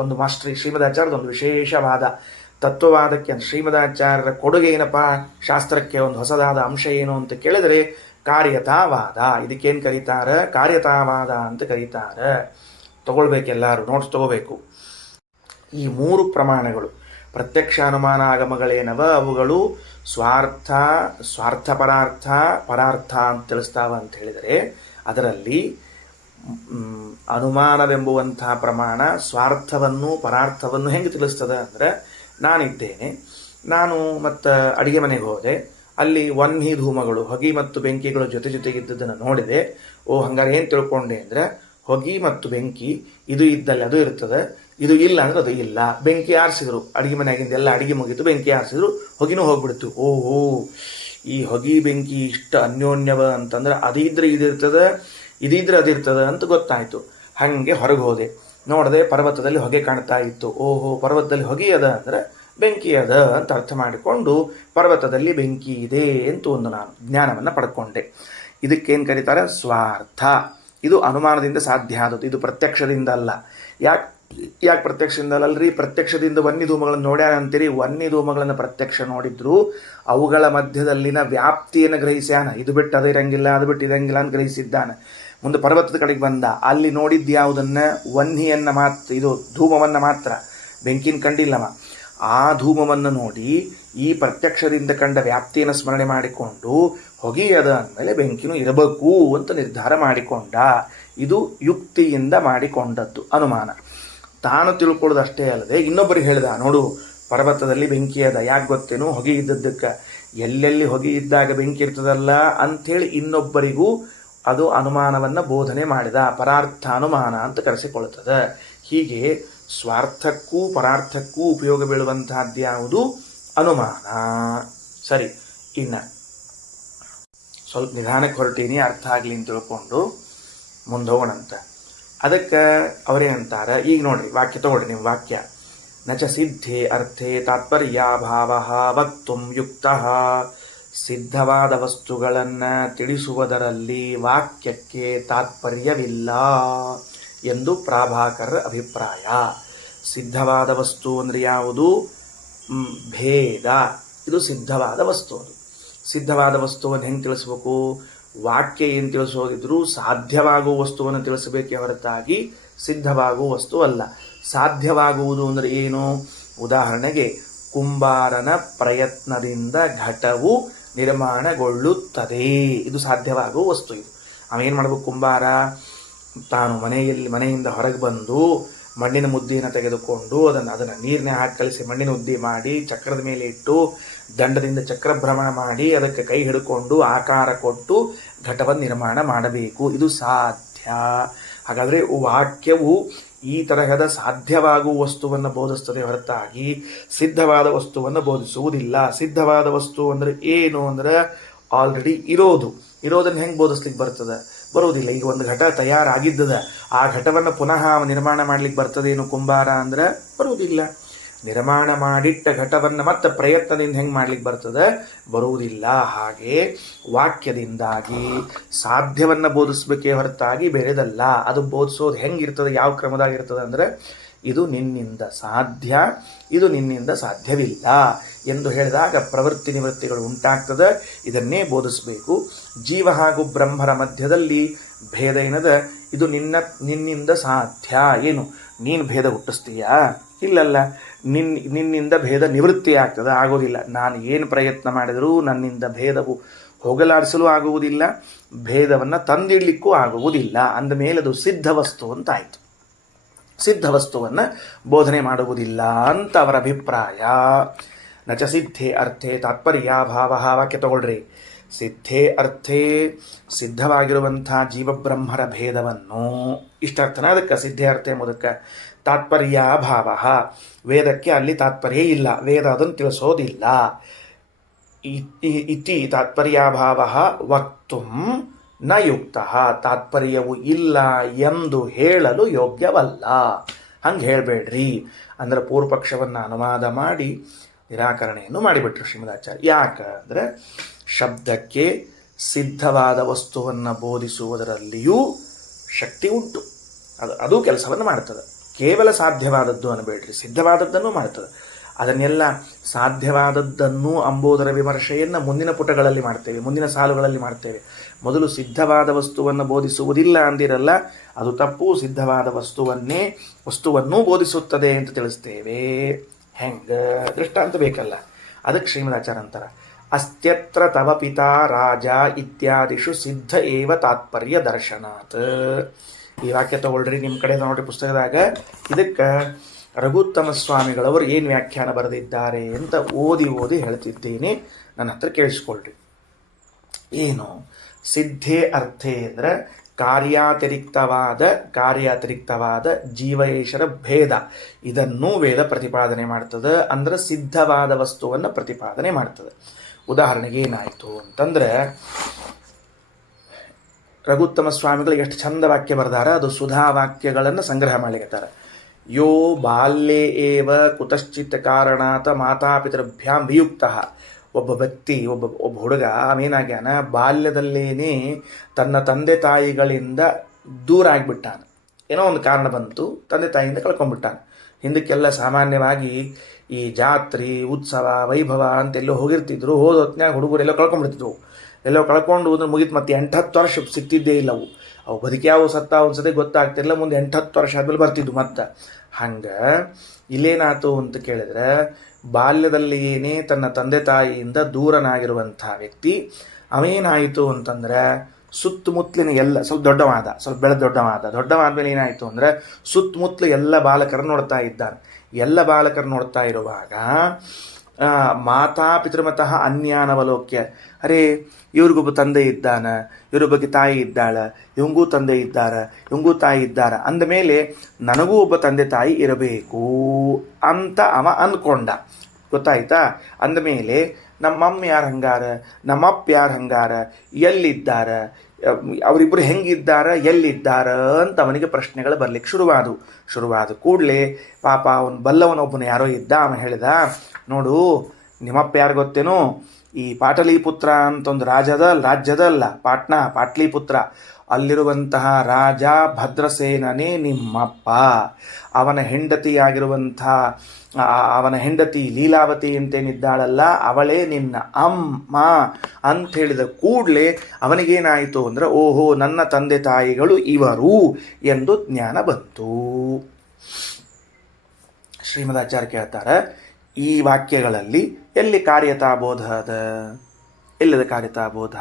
ಒಂದು ಮಾಸ್ಟರಿ ಶ್ರೀಮದಾಚಾರ್ಯದ ಒಂದು ವಿಶೇಷವಾದ ತತ್ವವಾದಕ್ಕೆ. ಶ್ರೀಮದಾಚಾರ್ಯರ ಕೊಡುಗೆ ಏನಪ್ಪ ಶಾಸ್ತ್ರಕ್ಕೆ, ಒಂದು ಹೊಸದಾದ ಅಂಶ ಏನು ಅಂತ ಕೇಳಿದರೆ ಕಾರ್ಯತಾವಾದ. ಇದಕ್ಕೇನು ಕರೀತಾರೆ? ಕಾರ್ಯತಾವಾದ ಅಂತ ಕರೀತಾರೆ. ತಗೊಳ್ಬೇಕೆಲ್ಲರೂ, ನೋಟ್ಸ್ ತಗೋಬೇಕು. ಈ 3 ಪ್ರಮಾಣಗಳು ಪ್ರತ್ಯಕ್ಷ ಅನುಮಾನ ಆಗಮಗಳೇನವ ಅವುಗಳು ಸ್ವಾರ್ಥ ಪರಾರ್ಥ ಅಂತ ತಿಳಿಸ್ತಾವ ಅಂತ ಹೇಳಿದರೆ, ಅದರಲ್ಲಿ ಅನುಮಾನವೆಂಬುವಂಥ ಪ್ರಮಾಣ ಸ್ವಾರ್ಥವನ್ನು ಪರಾರ್ಥವನ್ನು ಹೆಂಗೆ ತಿಳಿಸ್ತದೆ ಅಂದರೆ, ನಾನಿದ್ದೇನೆ, ನಾನು ಮತ್ತು ಅಡಿಗೆ ಮನೆಗೆ ಹೋದೆ, ಅಲ್ಲಿ ವನ್ಹಿ ಧೂಮಗಳು ಹೊಗೆ ಮತ್ತು ಬೆಂಕಿಗಳು ಜೊತೆಗಿದ್ದದನ್ನು ನೋಡಿದೆ. ಹಂಗಾರೆ ಏನು ತಿಳ್ಕೊಂಡೆ ಅಂದರೆ, ಹೊಗೆ ಮತ್ತು ಬೆಂಕಿ ಇದು ಇದ್ದಲ್ಲಿ ಅದು ಇರ್ತದೆ, ಇದು ಇಲ್ಲ ಅಂದ್ರೆ ಅದು ಇಲ್ಲ. ಬೆಂಕಿ ಆರಿಸಿದ್ರು, ಅಡಿಗೆ ಮನೆಯಾಗಿಂದ ಎಲ್ಲ ಅಡಿಗೆ ಮುಗಿತು, ಬೆಂಕಿ ಆರಿಸಿದ್ರು, ಹೊಗೆನೂ ಹೋಗ್ಬಿಡ್ತು. ಈ ಹೊಗೆ ಬೆಂಕಿ ಇಷ್ಟ ಅನ್ಯೋನ್ಯವ ಅಂತಂದ್ರೆ ಅದಿದ್ರೆ ಇದಿರ್ತದೆ, ಇದಿದ್ರೆ ಅದಿರ್ತದೆ ಅಂತ ಗೊತ್ತಾಯಿತು. ಹಾಗೆ ಹೊರಗೆ ಹೋದೆ, ನೋಡಿದೆ ಪರ್ವತದಲ್ಲಿ ಹೊಗೆ ಕಾಣ್ತಾ ಇತ್ತು. ಪರ್ವತದಲ್ಲಿ ಹೊಗೆ ಅದ ಅಂದರೆ ಬೆಂಕಿ ಅದ ಅಂತ ಅರ್ಥ ಮಾಡಿಕೊಂಡು ಪರ್ವತದಲ್ಲಿ ಬೆಂಕಿ ಇದೆ ಅಂತ ನಾನು ಜ್ಞಾನವನ್ನು ಪಡ್ಕೊಂಡೆ. ಇದಕ್ಕೇನು ಕರೀತಾರೆ? ಸ್ವಾರ್ಥ. ಇದು ಅನುಮಾನದಿಂದ ಸಾಧ್ಯ ಆದದ್ದು, ಇದು ಪ್ರತ್ಯಕ್ಷದಿಂದ ಅಲ್ಲ. ಯಾಕೆ ಪ್ರತ್ಯಕ್ಷದಿಂದ ಅಲ್ಲಲ್ರಿ? ಪ್ರತ್ಯಕ್ಷದಿಂದ ವನ್ಯಧೂಮಗಳನ್ನು ನೋಡ್ಯಾರ ಅಂತೀರಿ. ವನ್ಯಧೂಮಗಳನ್ನು ಪ್ರತ್ಯಕ್ಷ ನೋಡಿದ್ರು ಅವುಗಳ ಮಧ್ಯದಲ್ಲಿನ ವ್ಯಾಪ್ತಿಯನ್ನು ಗ್ರಹಿಸ್ಯಾನ. ಇದು ಬಿಟ್ಟು ಅದು ಇರಂಗಿಲ್ಲ, ಅದು ಬಿಟ್ಟು ಇರಂಗಿಲ್ಲ ಅಂತ ಗ್ರಹಿಸಿದ್ದಾನೆ. ಮುಂದೆ ಪರ್ವತದ ಕಡೆಗೆ ಬಂದ, ಅಲ್ಲಿ ನೋಡಿದ್ದು ಯಾವುದನ್ನು? ವನ್ಹಿಯನ್ನು ಮಾತ್ರ, ಇದು ಧೂಮವನ್ನು ಮಾತ್ರ, ಬೆಂಕಿನ ಕಂಡಿಲ್ಲವ. ಆ ಧೂಮವನ್ನು ನೋಡಿ ಈ ಪ್ರತ್ಯಕ್ಷದಿಂದ ಕಂಡ ವ್ಯಾಪ್ತಿಯನ್ನು ಸ್ಮರಣೆ ಮಾಡಿಕೊಂಡು ಹೊಗೆಯದ ಅಂದಮೇಲೆ ಬೆಂಕಿನೂ ಇರಬೇಕು ಅಂತ ನಿರ್ಧಾರ ಮಾಡಿಕೊಂಡ. ಇದು ಯುಕ್ತಿಯಿಂದ ಮಾಡಿಕೊಂಡದ್ದು ಅನುಮಾನ. ತಾನು ತಿಳ್ಕೊಳ್ಳೋದಷ್ಟೇ ಅಲ್ಲದೆ ಇನ್ನೊಬ್ಬರಿಗೆ ಹೇಳಿದ, ನೋಡು ಪರ್ವತದಲ್ಲಿ ಬೆಂಕಿ ಅದ, ಯಾಕೆ ಗೊತ್ತೇನು? ಹೊಗೆ ಇದ್ದದ್ದಕ್ಕೆ. ಎಲ್ಲೆಲ್ಲಿ ಹೊಗೆ ಇದ್ದಾಗ ಬೆಂಕಿ ಇರ್ತದಲ್ಲ ಅಂಥೇಳಿ ಇನ್ನೊಬ್ಬರಿಗೂ ಅದು ಅನುಮಾನವನ್ನು ಬೋಧನೆ ಮಾಡಿದ. ಪರಾರ್ಥ ಅನುಮಾನ ಅಂತ ಕರೆಸಿಕೊಳ್ಳುತ್ತದೆ. ಹೀಗೆ ಸ್ವಾರ್ಥಕ್ಕೂ ಪರಾರ್ಥಕ್ಕೂ ಉಪಯೋಗ ಬೀಳುವಂತಹದ್ದು ಯಾವುದು? ಅನುಮಾನ. ಸರಿ, ಇನ್ನು ಸ್ವಲ್ಪ ನಿಧಾನಕ್ಕೆ ಹೊರಟೀನಿ, ಅರ್ಥ ಆಗಲಿ ಅಂತ ತಿಳ್ಕೊಂಡು ಮುಂದೆ ಹೋಗೋಣಂತ. ಅದಕ್ಕೆ ಅವರೇನಂತಾರೆ, ಈಗ ನೋಡ್ರಿ ವಾಕ್ಯ ತಗೊಳ್ರಿ, ನಿಮ್ಮ ವಾಕ್ಯ. ನಚ ಸಿದ್ಧೇ ಅರ್ಥೇ ತಾತ್ಪರ್ಯಾಭಾವ ವಕ್ತುಂ ಯುಕ್ತಃ. ಸಿದ್ಧವಾದ ವಸ್ತುಗಳನ್ನು ತಿಳಿಸುವುದರಲ್ಲಿ ವಾಕ್ಯಕ್ಕೆ ತಾತ್ಪರ್ಯವಿಲ್ಲ ಎಂದು ಪ್ರಾಭಾಕರರ ಅಭಿಪ್ರಾಯ. ಸಿದ್ಧವಾದ ವಸ್ತು ಅಂದರೆ ಯಾವುದು? ಭೇದ. ಇದು ಸಿದ್ಧವಾದ ವಸ್ತು. ಅದು ಸಿದ್ಧವಾದ ವಸ್ತುವನ್ನು ಹೆಂಗೆ ತಿಳಿಸ್ಬೇಕು? ವಾಕ್ಯ ಏನು ತಿಳಿಸೋದಿದ್ರು ಸಾಧ್ಯವಾಗುವ ವಸ್ತುವನ್ನು ತಿಳಿಸಬೇಕೇ ಹೊರತಾಗಿ ಸಿದ್ಧವಾಗುವ ವಸ್ತು ಅಲ್ಲ. ಸಾಧ್ಯವಾಗುವುದು ಅಂದರೆ ಏನು? ಉದಾಹರಣೆಗೆ, ಕುಂಬಾರನ ಪ್ರಯತ್ನದಿಂದ ಘಟವು ನಿರ್ಮಾಣಗೊಳ್ಳುತ್ತದೆ. ಇದು ಸಾಧ್ಯವಾಗುವ ವಸ್ತು. ಇದು ಅವೇನು ಮಾಡಬೇಕು? ಕುಂಬಾರ ತಾನು ಮನೆಯಿಂದ ಹೊರಗೆ ಬಂದು ಮಣ್ಣಿನ ಮುದ್ದೆಯನ್ನು ತೆಗೆದುಕೊಂಡು ಅದನ್ನು ನೀರನ್ನ ಹಾಕಿ ಕಲಿಸಿ ಮಣ್ಣಿನ ಮುದ್ದೆ ಮಾಡಿ ಚಕ್ರದ ಮೇಲೆ ಇಟ್ಟು ದಂಡದಿಂದ ಚಕ್ರಭ್ರಮಣ ಮಾಡಿ ಅದಕ್ಕೆ ಕೈ ಹಿಡ್ಕೊಂಡು ಆಕಾರ ಕೊಟ್ಟು ಘಟವನ್ನು ನಿರ್ಮಾಣ ಮಾಡಬೇಕು. ಇದು ಸಾಧ್ಯ. ಹಾಗಾದರೆ ವಾಕ್ಯವು ಈ ತರಹದ ಸಾಧ್ಯವಾಗುವ ವಸ್ತುವನ್ನು ಬೋಧಿಸ್ತದೆ ಹೊರತಾಗಿ ಸಿದ್ಧವಾದ ವಸ್ತುವನ್ನು ಬೋಧಿಸುವುದಿಲ್ಲ. ಸಿದ್ಧವಾದ ವಸ್ತು ಅಂದರೆ ಏನು ಅಂದರೆ ಆಲ್ರೆಡಿ ಇರೋದನ್ನು ಹೆಂಗೆ ಬೋಧಿಸ್ಲಿಕ್ಕೆ ಬರ್ತದೆ? ಬರುವುದಿಲ್ಲ. ಈಗ ಒಂದು ಘಟ ತಯಾರಾಗಿದ್ದದ, ಆ ಘಟವನ್ನು ಪುನಃ ನಿರ್ಮಾಣ ಮಾಡ್ಲಿಕ್ಕೆ ಬರ್ತದೇನು ಕುಂಬಾರ ಅಂದರೆ? ಬರುವುದಿಲ್ಲ. ನಿರ್ಮಾಣ ಮಾಡಿಟ್ಟ ಘಟವನ್ನು ಮತ್ತೆ ಪ್ರಯತ್ನದಿಂದ ಹೆಂಗೆ ಮಾಡ್ಲಿಕ್ಕೆ ಬರ್ತದೆ? ಬರುವುದಿಲ್ಲ. ಹಾಗೆ ವಾಕ್ಯದಿಂದಾಗಿ ಸಾಧ್ಯವನ್ನು ಬೋಧಿಸ್ಬೇಕೇ ಹೊರತಾಗಿ ಬೇರೆದಲ್ಲ. ಅದು ಬೋಧಿಸೋದು ಹೆಂಗಿರ್ತದೆ, ಯಾವ ಕ್ರಮದಾಗಿರ್ತದೆ ಅಂದರೆ, ಇದು ನಿನ್ನಿಂದ ಸಾಧ್ಯ, ಇದು ನಿನ್ನಿಂದ ಸಾಧ್ಯವಿಲ್ಲ ಎಂದು ಹೇಳಿದಾಗ ಪ್ರವೃತ್ತಿ ನಿವೃತ್ತಿಗಳು ಉಂಟಾಗ್ತದೆ. ಇದನ್ನೇ ಬೋಧಿಸಬೇಕು. ಜೀವ ಹಾಗೂ ಬ್ರಹ್ಮರ ಮಧ್ಯದಲ್ಲಿ ಭೇದ ಏನದ? ಇದು ನಿನ್ನಿಂದ ಸಾಧ್ಯ. ಏನು ನೀನು ಭೇದ ಹುಟ್ಟಿಸ್ತೀಯಾ? ಇಲ್ಲಲ್ಲ. ನಿನ್ನಿಂದ ಭೇದ ನಿವೃತ್ತಿ ಆಗ್ತದೆ? ಆಗೋದಿಲ್ಲ. ನಾನು ಏನು ಪ್ರಯತ್ನ ಮಾಡಿದರೂ ನನ್ನಿಂದ ಭೇದವು ಹೋಗಲಾಡಿಸಲು ಆಗುವುದಿಲ್ಲ, ಭೇದವನ್ನು ತಂದಿಡ್ಲಿಕ್ಕೂ ಆಗುವುದಿಲ್ಲ. ಅಂದಮೇಲೆ ಅದು ಸಿದ್ಧ ವಸ್ತು ಅಂತ ಆಯಿತು. ಸಿದ್ಧ ವಸ್ತುವನ್ನು ಬೋಧನೆ ಮಾಡುವುದಿಲ್ಲ ಅಂತ ಅವರ ಅಭಿಪ್ರಾಯ. ನಚ ಸಿದ್ಧೇ ಅರ್ಥೇ ತಾತ್ಪರ್ಯಾಭಾವ. ವಾಕ್ಯ ತಗೊಳ್ರಿ. ಸಿದ್ಧೇ ಅರ್ಥೇ ಸಿದ್ಧವಾಗಿರುವಂಥ ಜೀವಬ್ರಹ್ಮರ ಭೇದವನ್ನು, ಇಷ್ಟರ್ಥನ ಅದಕ್ಕೆ ಸಿದ್ಧೇ ಅರ್ಥೆ ಎಂಬುದಕ್ಕೆ. ತಾತ್ಪರ್ಯಾಭಾವ, ವೇದಕ್ಕೆ ಅಲ್ಲಿ ತಾತ್ಪರ್ಯ ಇಲ್ಲ, ವೇದ ಅದನ್ನು ತಿಳಿಸೋದಿಲ್ಲ. ಇತಿ ತಾತ್ಪರ್ಯಾಭಾವ ವಕ್ತುಂ ನ ಯುಕ್ತ ತಾತ್ಪರ್ಯವು ಇಲ್ಲ ಎಂದು ಹೇಳಲು ಯೋಗ್ಯವಲ್ಲ. ಹಂಗೆ ಹೇಳಬೇಡ್ರಿ ಅಂದ್ರೆ ಪೂರ್ವಪಕ್ಷವನ್ನು ಅನುವಾದ ಮಾಡಿ ನಿರಾಕರಣೆಯನ್ನು ಮಾಡಿಬಿಟ್ರು ಶ್ರೀಮದಾಚಾರ್ಯ. ಯಾಕಂದರೆ ಶಬ್ದಕ್ಕೆ ಸಿದ್ಧವಾದ ವಸ್ತುವನ್ನು ಬೋಧಿಸುವುದರಲ್ಲಿಯೂ ಶಕ್ತಿ ಉಂಟು. ಅದು ಕೆಲಸವನ್ನು ಮಾಡ್ತದೆ. ಕೇವಲ ಸಾಧ್ಯವಾದದ್ದು ಅನ್ನಬೇಡ್ರಿ, ಸಿದ್ಧವಾದದ್ದನ್ನು ಮಾಡ್ತದೆ. ಅದನ್ನೆಲ್ಲ ಸಾಧ್ಯವಾದದ್ದನ್ನು ಅಂಬೋದರ ವಿಮರ್ಶೆಯನ್ನು ಮುಂದಿನ ಪುಟಗಳಲ್ಲಿ ಮಾಡ್ತೇವೆ, ಮುಂದಿನ ಸಾಲುಗಳಲ್ಲಿ ಮಾಡ್ತೇವೆ. ಮೊದಲು ಸಿದ್ಧವಾದ ವಸ್ತುವನ್ನು ಬೋಧಿಸುವುದಿಲ್ಲ ಅಂದಿರಲ್ಲ, ಅದು ತಪ್ಪು. ಸಿದ್ಧವಾದ ವಸ್ತುವನ್ನೂ ಬೋಧಿಸುತ್ತದೆ ಅಂತ ತಿಳಿಸ್ತೇವೆ. ಹೆಂಗೆ ದೃಷ್ಟಾಂತ ಬೇಕಲ್ಲ. ಅದಕ್ಕೆ ಶ್ರೀಮದಾಚಾರ್ಯ ಅಂತಾರ, ಅಸ್ತ್ಯತ್ರ ತವ ಪಿತಾ ರಾಜ ಇತ್ಯಾದಿಷು ಸಿದ್ಧ ಏವ ತಾತ್ಪರ್ಯ ದರ್ಶನಾತ್. ಈ ವಾಕ್ಯ ತಗೊಳ್ರಿ, ನಿಮ್ಮ ಕಡೆ ನೋಡ್ರಿ ಪುಸ್ತಕದಾಗ. ಇದಕ್ಕೆ ರಘುತ್ತಮ ಸ್ವಾಮಿಗಳವರು ಏನು ವ್ಯಾಖ್ಯಾನ ಬರೆದಿದ್ದಾರೆ ಅಂತ ಓದಿ ಹೇಳ್ತಿದ್ದೇನೆ, ನನ್ನ ಹತ್ರ ಕೇಳಿಸ್ಕೊಳ್ರಿ. ಏನು ಸಿದ್ಧೇ ಅರ್ಥೇ ಅಂದರೆ ಕಾರ್ಯಾತಿರಿಕ್ತವಾದ ಜೀವಯೇಶರ ಭೇದ, ಇದನ್ನೂ ವೇದ ಪ್ರತಿಪಾದನೆ ಮಾಡ್ತದೆ. ಅಂದ್ರೆ ಸಿದ್ಧವಾದ ವಸ್ತುವನ್ನು ಪ್ರತಿಪಾದನೆ ಮಾಡ್ತದೆ. ಉದಾಹರಣೆಗೆ ಏನಾಯಿತು ಅಂತಂದ್ರೆ, ರಘುತ್ತಮ ಸ್ವಾಮಿಗಳು ಎಷ್ಟು ಚಂದ ವಾಕ್ಯ ಬರೆದಾರ. ಅದು ಸುಧಾ ವಾಕ್ಯಗಳನ್ನು ಸಂಗ್ರಹ ಮಾಡಲಿಕ್ಕತ್ತಾರ. ಯೋ ಬಾಲ್ಯೇ ಏವ ಕುತಶ್ಚಿತ್ ಕಾರಣಾತ ಮಾತಾಪಿತೃಭ್ಯಾಂ ವಿಯುಕ್ತ. ಒಬ್ಬ ವ್ಯಕ್ತಿ, ಒಬ್ಬ ಹುಡುಗ ಅವೇನಾಗ್ಯಾನ, ಬಾಲ್ಯದಲ್ಲೇನೆ ತನ್ನ ತಂದೆ ತಾಯಿಗಳಿಂದ ದೂರ ಆಗಿಬಿಟ್ಟಾನ. ಏನೋ ಒಂದು ಕಾರಣ ಬಂತು, ತಂದೆ ತಾಯಿಯಿಂದ ಕಳ್ಕೊಂಡ್ಬಿಟ್ಟಾನ. ಹಿಂದಕ್ಕೆಲ್ಲ ಸಾಮಾನ್ಯವಾಗಿ ಈ ಜಾತ್ರೆ, ಉತ್ಸವ, ವೈಭವ ಅಂತೆಲ್ಲೋ ಹೋಗಿರ್ತಿದ್ರು. ಹೋದ ಹೊತ್ತಿನಾಗ ಹುಡುಗರೆಲ್ಲೋ ಕಳ್ಕೊಂಡ್ಬಿಡ್ತಿದ್ವು. ಎಲ್ಲೋ ಕಳ್ಕೊಂಡು ಅಂದ್ರೆ ಮುಗಿತು. ಮತ್ತೆ 8-10 ವರ್ಷ ಸಿಗ್ತಿದ್ದೇ ಇಲ್ಲ ಅವು ಬದುಕ್ಯಾವು ಸತ್ತ ಒಂದ್ಸತಿ ಗೊತ್ತಾಗ್ತಿರಲಿಲ್ಲ. ಮುಂದೆ 8-10 ವರ್ಷ ಆದ್ಮೇಲೆ ಬರ್ತಿದ್ವು ಮತ್ತೆ. ಹಂಗೆ ಇಲ್ಲೇನಾಯ್ತು ಅಂತ ಕೇಳಿದ್ರೆ, ಬಾಲ್ಯದಲ್ಲಿ ಏನೇ ತನ್ನ ತಂದೆ ತಾಯಿಯಿಂದ ದೂರನಾಗಿರುವಂಥ ವ್ಯಕ್ತಿ ಅವೇನಾಯಿತು ಅಂತಂದ್ರೆ, ಸುತ್ತಮುತ್ತಲಿನ ಎಲ್ಲ ಸ್ವಲ್ಪ ದೊಡ್ಡವಾದ್ಮೇಲೆ ಏನಾಯಿತು ಅಂದರೆ, ಸುತ್ತಮುತ್ತಲು ಎಲ್ಲ ಬಾಲಕರನ್ನು ನೋಡ್ತಾ ಇದ್ದಾನೆ. ಎಲ್ಲ ಬಾಲಕರು ನೋಡ್ತಾ ಇರುವಾಗ ಮಾತಾ ಪಿತೃಮತಃ ಅನ್ಯಾನವಲೋಕ್ಯ, ಅರೇ ಇವ್ರಿಗೊಬ್ಬ ತಂದೆ ಇದ್ದಾನ, ಇವ್ರ ಬಗ್ಗೆ ತಾಯಿ ಇದ್ದಾಳ, ಇವಂಗೂ ತಂದೆ ಇದ್ದಾರ, ಇವಂಗೂ ತಾಯಿ ಇದ್ದಾರ ಅಂದಮೇಲೆ ನನಗೂ ಒಬ್ಬ ತಂದೆ ತಾಯಿ ಇರಬೇಕು ಅಂತ ಅವ ಅಂದ್ಕೊಂಡ. ಗೊತ್ತಾಯ್ತಾ? ಅಂದಮೇಲೆ ನಮ್ಮಮ್ಮ ಯಾರು ಹಂಗಾರ, ನಮ್ಮಪ್ಪ ಯಾರು ಹಂಗಾರ, ಎಲ್ಲಿದ್ದಾರ, ಅವರಿಬ್ಬರು ಹೆಂಗಿದ್ದಾರ, ಎಲ್ಲಿದ್ದಾರ ಅಂತ ಅವನಿಗೆ ಪ್ರಶ್ನೆಗಳು ಬರ್ಲಿಕ್ಕೆ ಶುರುವಾದ ಕೂಡಲೇ ಪಾಪ ಅವನು ಬಲ್ಲವನೊಬ್ಬನು ಯಾರೋ ಇದ್ದ. ಅವನು ಹೇಳಿದ, ನೋಡು ನಿಮ್ಮಪ್ಪ ಯಾರು ಗೊತ್ತೇನೋ, ಈ ಪಾಟಲಿಪುತ್ರ ಅಂತ ಒಂದು ರಾಜ್ಯದಲ್ಲ, ಪಾಟ್ಲಿಪುತ್ರ, ಅಲ್ಲಿರುವಂತಹ ರಾಜ ಭದ್ರಸೇನನೇ ನಿಮ್ಮಪ್ಪ. ಅವನ ಹೆಂಡತಿ ಲೀಲಾವತಿ ಅಂತೇನಿದ್ದಾಳಲ್ಲ, ಅವಳೇ ನಿನ್ನ ಅಮ್ಮ ಅಂತ ಹೇಳಿದ ಕೂಡಲೇ ಅವನಿಗೇನಾಯಿತು ಅಂದರೆ, ಓಹೋ ನನ್ನ ತಂದೆ ತಾಯಿಗಳು ಇವರು ಎಂದು ಜ್ಞಾನ ಬಂತು. ಶ್ರೀಮದಾಚಾರ್ಯ ಕೇಳ್ತಾರೆ, ಈ ವಾಕ್ಯಗಳಲ್ಲಿ ಎಲ್ಲಿ ಕಾರ್ಯತಾಬೋಧ ಅದ? ಎಲ್ಲದ ಕಾರ್ಯತಾಬೋಧ?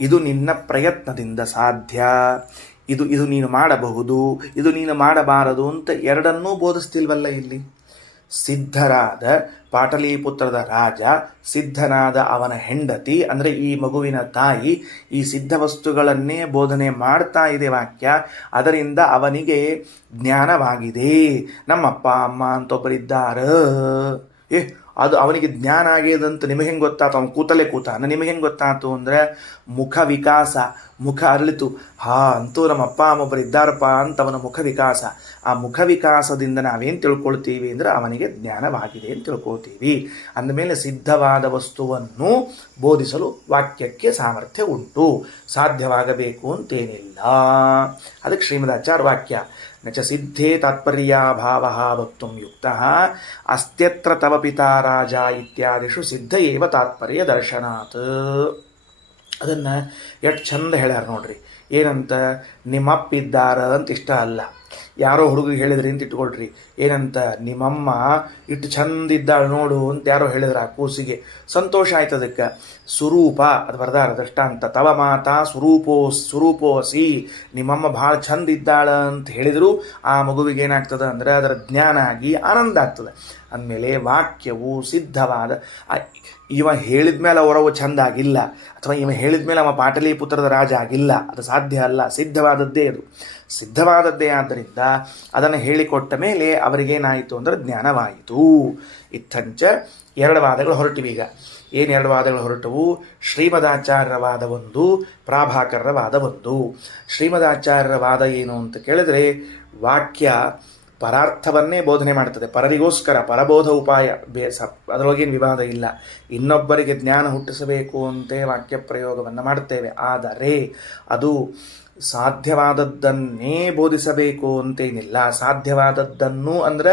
ಇದು ನಿನ್ನ ಪ್ರಯತ್ನದಿಂದ ಸಾಧ್ಯ, ಇದು ನೀನು ಮಾಡಬಹುದು, ಇದು ನೀನು ಮಾಡಬಾರದು ಅಂತ ಎರಡನ್ನೂ ಬೋಧಿಸ್ತಿಲ್ವಲ್ಲ ಇಲ್ಲಿ. ಸಿದ್ಧರಾದ ಪಾಟಲಿಪುತ್ರದ ರಾಜ, ಸಿದ್ಧನಾದ ಅವನ ಹೆಂಡತಿ ಅಂದರೆ ಈ ಮಗುವಿನ ತಾಯಿ, ಈ ಸಿದ್ಧ ವಸ್ತುಗಳನ್ನೇ ಬೋಧನೆ ಮಾಡ್ತಾ ಇದೆ ವಾಕ್ಯ. ಅದರಿಂದ ಅವನಿಗೆ ಜ್ಞಾನವಾಗಿದೆ. ನಮ್ಮಪ್ಪ ಅಮ್ಮ ಅಂತೊಬ್ಬರಿದ್ದಾರ, ಅದು ಅವನಿಗೆ ಜ್ಞಾನ ಆಗ್ಯದಂತ ನಿಮಗೆ ಹೆಂಗೆ ಗೊತ್ತಾಯ್ತು? ಅವನು ಕೂತಲೇ ಕೂತಾನ. ನಿಮಗೆ ಹೆಂಗೆ ಗೊತ್ತಾಯ್ತು ಅಂದರೆ, ಮುಖ ವಿಕಾಸ, ಮುಖ ಅರಳಿತು. ಅಂತೂ ನಮ್ಮ ಅಪ್ಪ ಅಮ್ಮೊಬ್ಬರು ಇದ್ದಾರಪ್ಪ ಅಂತ ಅವನ ಮುಖ ವಿಕಾಸ. ಆ ಮುಖ ವಿಕಾಸದಿಂದ ನಾವೇನು ತಿಳ್ಕೊಳ್ತೀವಿ ಅಂದರೆ ಅವನಿಗೆ ಜ್ಞಾನವಾಗಿದೆ ಅಂತ ತಿಳ್ಕೊಳ್ತೀವಿ. ಅಂದಮೇಲೆ ಸಿದ್ಧವಾದ ವಸ್ತುವನ್ನು ಬೋಧಿಸಲು ವಾಕ್ಯಕ್ಕೆ ಸಾಮರ್ಥ್ಯ ಉಂಟು, ಸಾಧ್ಯವಾಗಬೇಕು ಅಂತೇನಿಲ್ಲ. ಅದಕ್ಕೆ ಶ್ರೀಮದಾಚಾರ್ಯ ವಾಕ್ಯ, ನಚ ಸಿದ್ಧೇ ತಾತ್ಪರ್ಯಾಭಾವ ವಕ್ತುಂ ಯುಕ್ತಃ ಅಸ್ತ್ಯತ್ರ ತವ ಪಿತಾ ರಾಜ ಇತ್ಯಾದಿಷು ಸಿದ್ಧ ಏವ ತಾತ್ಪರ್ಯ ದರ್ಶನಾತ್. ಅದನ್ನು ಎಷ್ಟು ಚಂದ ಹೇಳ್ಯಾರ ನೋಡ್ರಿ. ಏನಂತ, ನಿಮ್ಮಪ್ಪಿದ್ದಾರ ಅಂತ ಇಷ್ಟ ಅಲ್ಲ, ಯಾರೋ ಹುಡುಗಿಗೆ ಹೇಳಿದ್ರಿ ಅಂತ ಇಟ್ಕೊಳ್ರಿ. ಏನಂತ, ನಿಮ್ಮಮ್ಮ ಇಟ್ಟು ಚಂದ ಇದ್ದಾಳೆ ನೋಡು ಅಂತ ಯಾರೋ ಹೇಳಿದ್ರು. ಆ ಕೂಸಿಗೆ ಸಂತೋಷ ಆಯ್ತು. ಅದಕ್ಕೆ ಸ್ವರೂಪ ಅದು ಬರ್ದಾರ ದೃಷ್ಟಾಂತ. ತವ ಮಾತಾ ಸ್ವರೂಪೋಸಿ, ನಿಮ್ಮಮ್ಮ ಭಾಳ ಚಂದ ಇದ್ದಾಳ ಅಂತ ಹೇಳಿದ್ರು. ಆ ಮಗುವಿಗೆ ಏನಾಗ್ತದೆ ಅಂದರೆ ಅದರ ಜ್ಞಾನ ಆಗಿ ಆನಂದ ಆಗ್ತದೆ. ಅಂದಮೇಲೆ ವಾಕ್ಯವು ಸಿದ್ಧವಾದ, ಇವ ಹೇಳಿದ ಮೇಲೆ ಅವರವು ಚಂದ ಆಗಿಲ್ಲ, ಅಥವಾ ಇವ ಹೇಳಿದ ಮೇಲೆ ಅವ ಪಾಟಲಿಪುತ್ರದ ರಾಜ ಆಗಿಲ್ಲ, ಅದು ಸಾಧ್ಯ ಅಲ್ಲ. ಸಿದ್ಧವಾದದ್ದೇ ಅದು, ಸಿದ್ಧವಾದದ್ದೇ. ಆದ್ದರಿಂದ ಅದನ್ನು ಹೇಳಿಕೊಟ್ಟ ಮೇಲೆ ಅವರಿಗೇನಾಯಿತು ಅಂದರೆ ಜ್ಞಾನವಾಯಿತು. ಇತ್ತಂಚ ಎರಡು ವಾದಗಳು ಹೊರಟಿವಿ. ಈಗ ಏನು ಎರಡು ವಾದಗಳು ಹೊರಟವು? ಶ್ರೀಮದಾಚಾರ್ಯರ ವಾದ ಒಂದು, ಪ್ರಾಭಾಕರರ ವಾದ ಒಂದು. ಶ್ರೀಮದಾಚಾರ್ಯರ ವಾದ ಏನು ಅಂತ ಕೇಳಿದ್ರೆ, ವಾಕ್ಯ ಪರಾರ್ಥವನ್ನೇ ಬೋಧನೆ ಮಾಡ್ತದೆ, ಪರರಿಗೋಸ್ಕರ ಪರಬೋಧ ಉಪಾಯ, ಅದರೊಳಗೇನು ವಿವಾದ ಇಲ್ಲ. ಇನ್ನೊಬ್ಬರಿಗೆ ಜ್ಞಾನ ಹುಟ್ಟಿಸಬೇಕು ಅಂತೇ ವಾಕ್ಯ ಪ್ರಯೋಗವನ್ನು ಮಾಡ್ತೇವೆ. ಆದರೆ ಅದು ಸಾಧ್ಯವಾದದ್ದನ್ನೇ ಬೋಧಿಸಬೇಕು ಅಂತೇನಿಲ್ಲ. ಸಾಧ್ಯವಾದದ್ದನ್ನು ಅಂದರೆ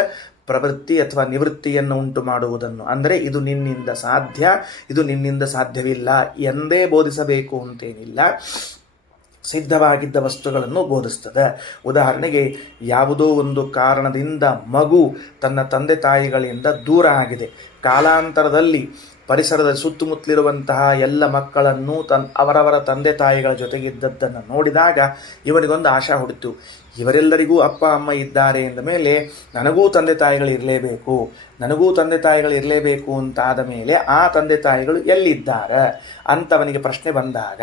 ಪ್ರವೃತ್ತಿ ಅಥವಾ ನಿವೃತ್ತಿಯನ್ನು ಉಂಟು ಮಾಡುವುದನ್ನು, ಅಂದರೆ ಇದು ನಿನ್ನಿಂದ ಸಾಧ್ಯ, ಇದು ನಿನ್ನಿಂದ ಸಾಧ್ಯವಿಲ್ಲ ಎಂದೇ ಬೋಧಿಸಬೇಕು ಅಂತೇನಿಲ್ಲ. ಸಿದ್ಧವಾಗಿದ್ದ ವಸ್ತುಗಳನ್ನು ಬೋಧಿಸ್ತದೆ. ಉದಾಹರಣೆಗೆ, ಯಾವುದೋ ಒಂದು ಕಾರಣದಿಂದ ಮಗು ತನ್ನ ತಂದೆ ತಾಯಿಗಳಿಂದ ದೂರ ಆಗಿದೆ. ಕಾಲಾಂತರದಲ್ಲಿ ಪರಿಸರದ ಸುತ್ತಮುತ್ತಲಿರುವಂತಹ ಎಲ್ಲ ಮಕ್ಕಳನ್ನು ಅವರವರ ತಂದೆ ತಾಯಿಗಳ ಜೊತೆಗಿದ್ದದ್ದನ್ನು ನೋಡಿದಾಗ ಇವನಿಗೊಂದು ಆಶಾ ಹುಟ್ಟಿತು. ಇವರೆಲ್ಲರಿಗೂ ಅಪ್ಪ ಅಮ್ಮ ಇದ್ದಾರೆ ಎಂದ ಮೇಲೆ ನನಗೂ ತಂದೆ ತಾಯಿಗಳು ಇರಲೇಬೇಕು, ನನಗೂ ತಂದೆ ತಾಯಿಗಳು ಇರಲೇಬೇಕು ಅಂತಾದ ಮೇಲೆ ಆ ತಂದೆ ತಾಯಿಗಳು ಎಲ್ಲಿದ್ದಾರೆ ಅಂತವನಿಗೆ ಪ್ರಶ್ನೆ ಬಂದಾಗ,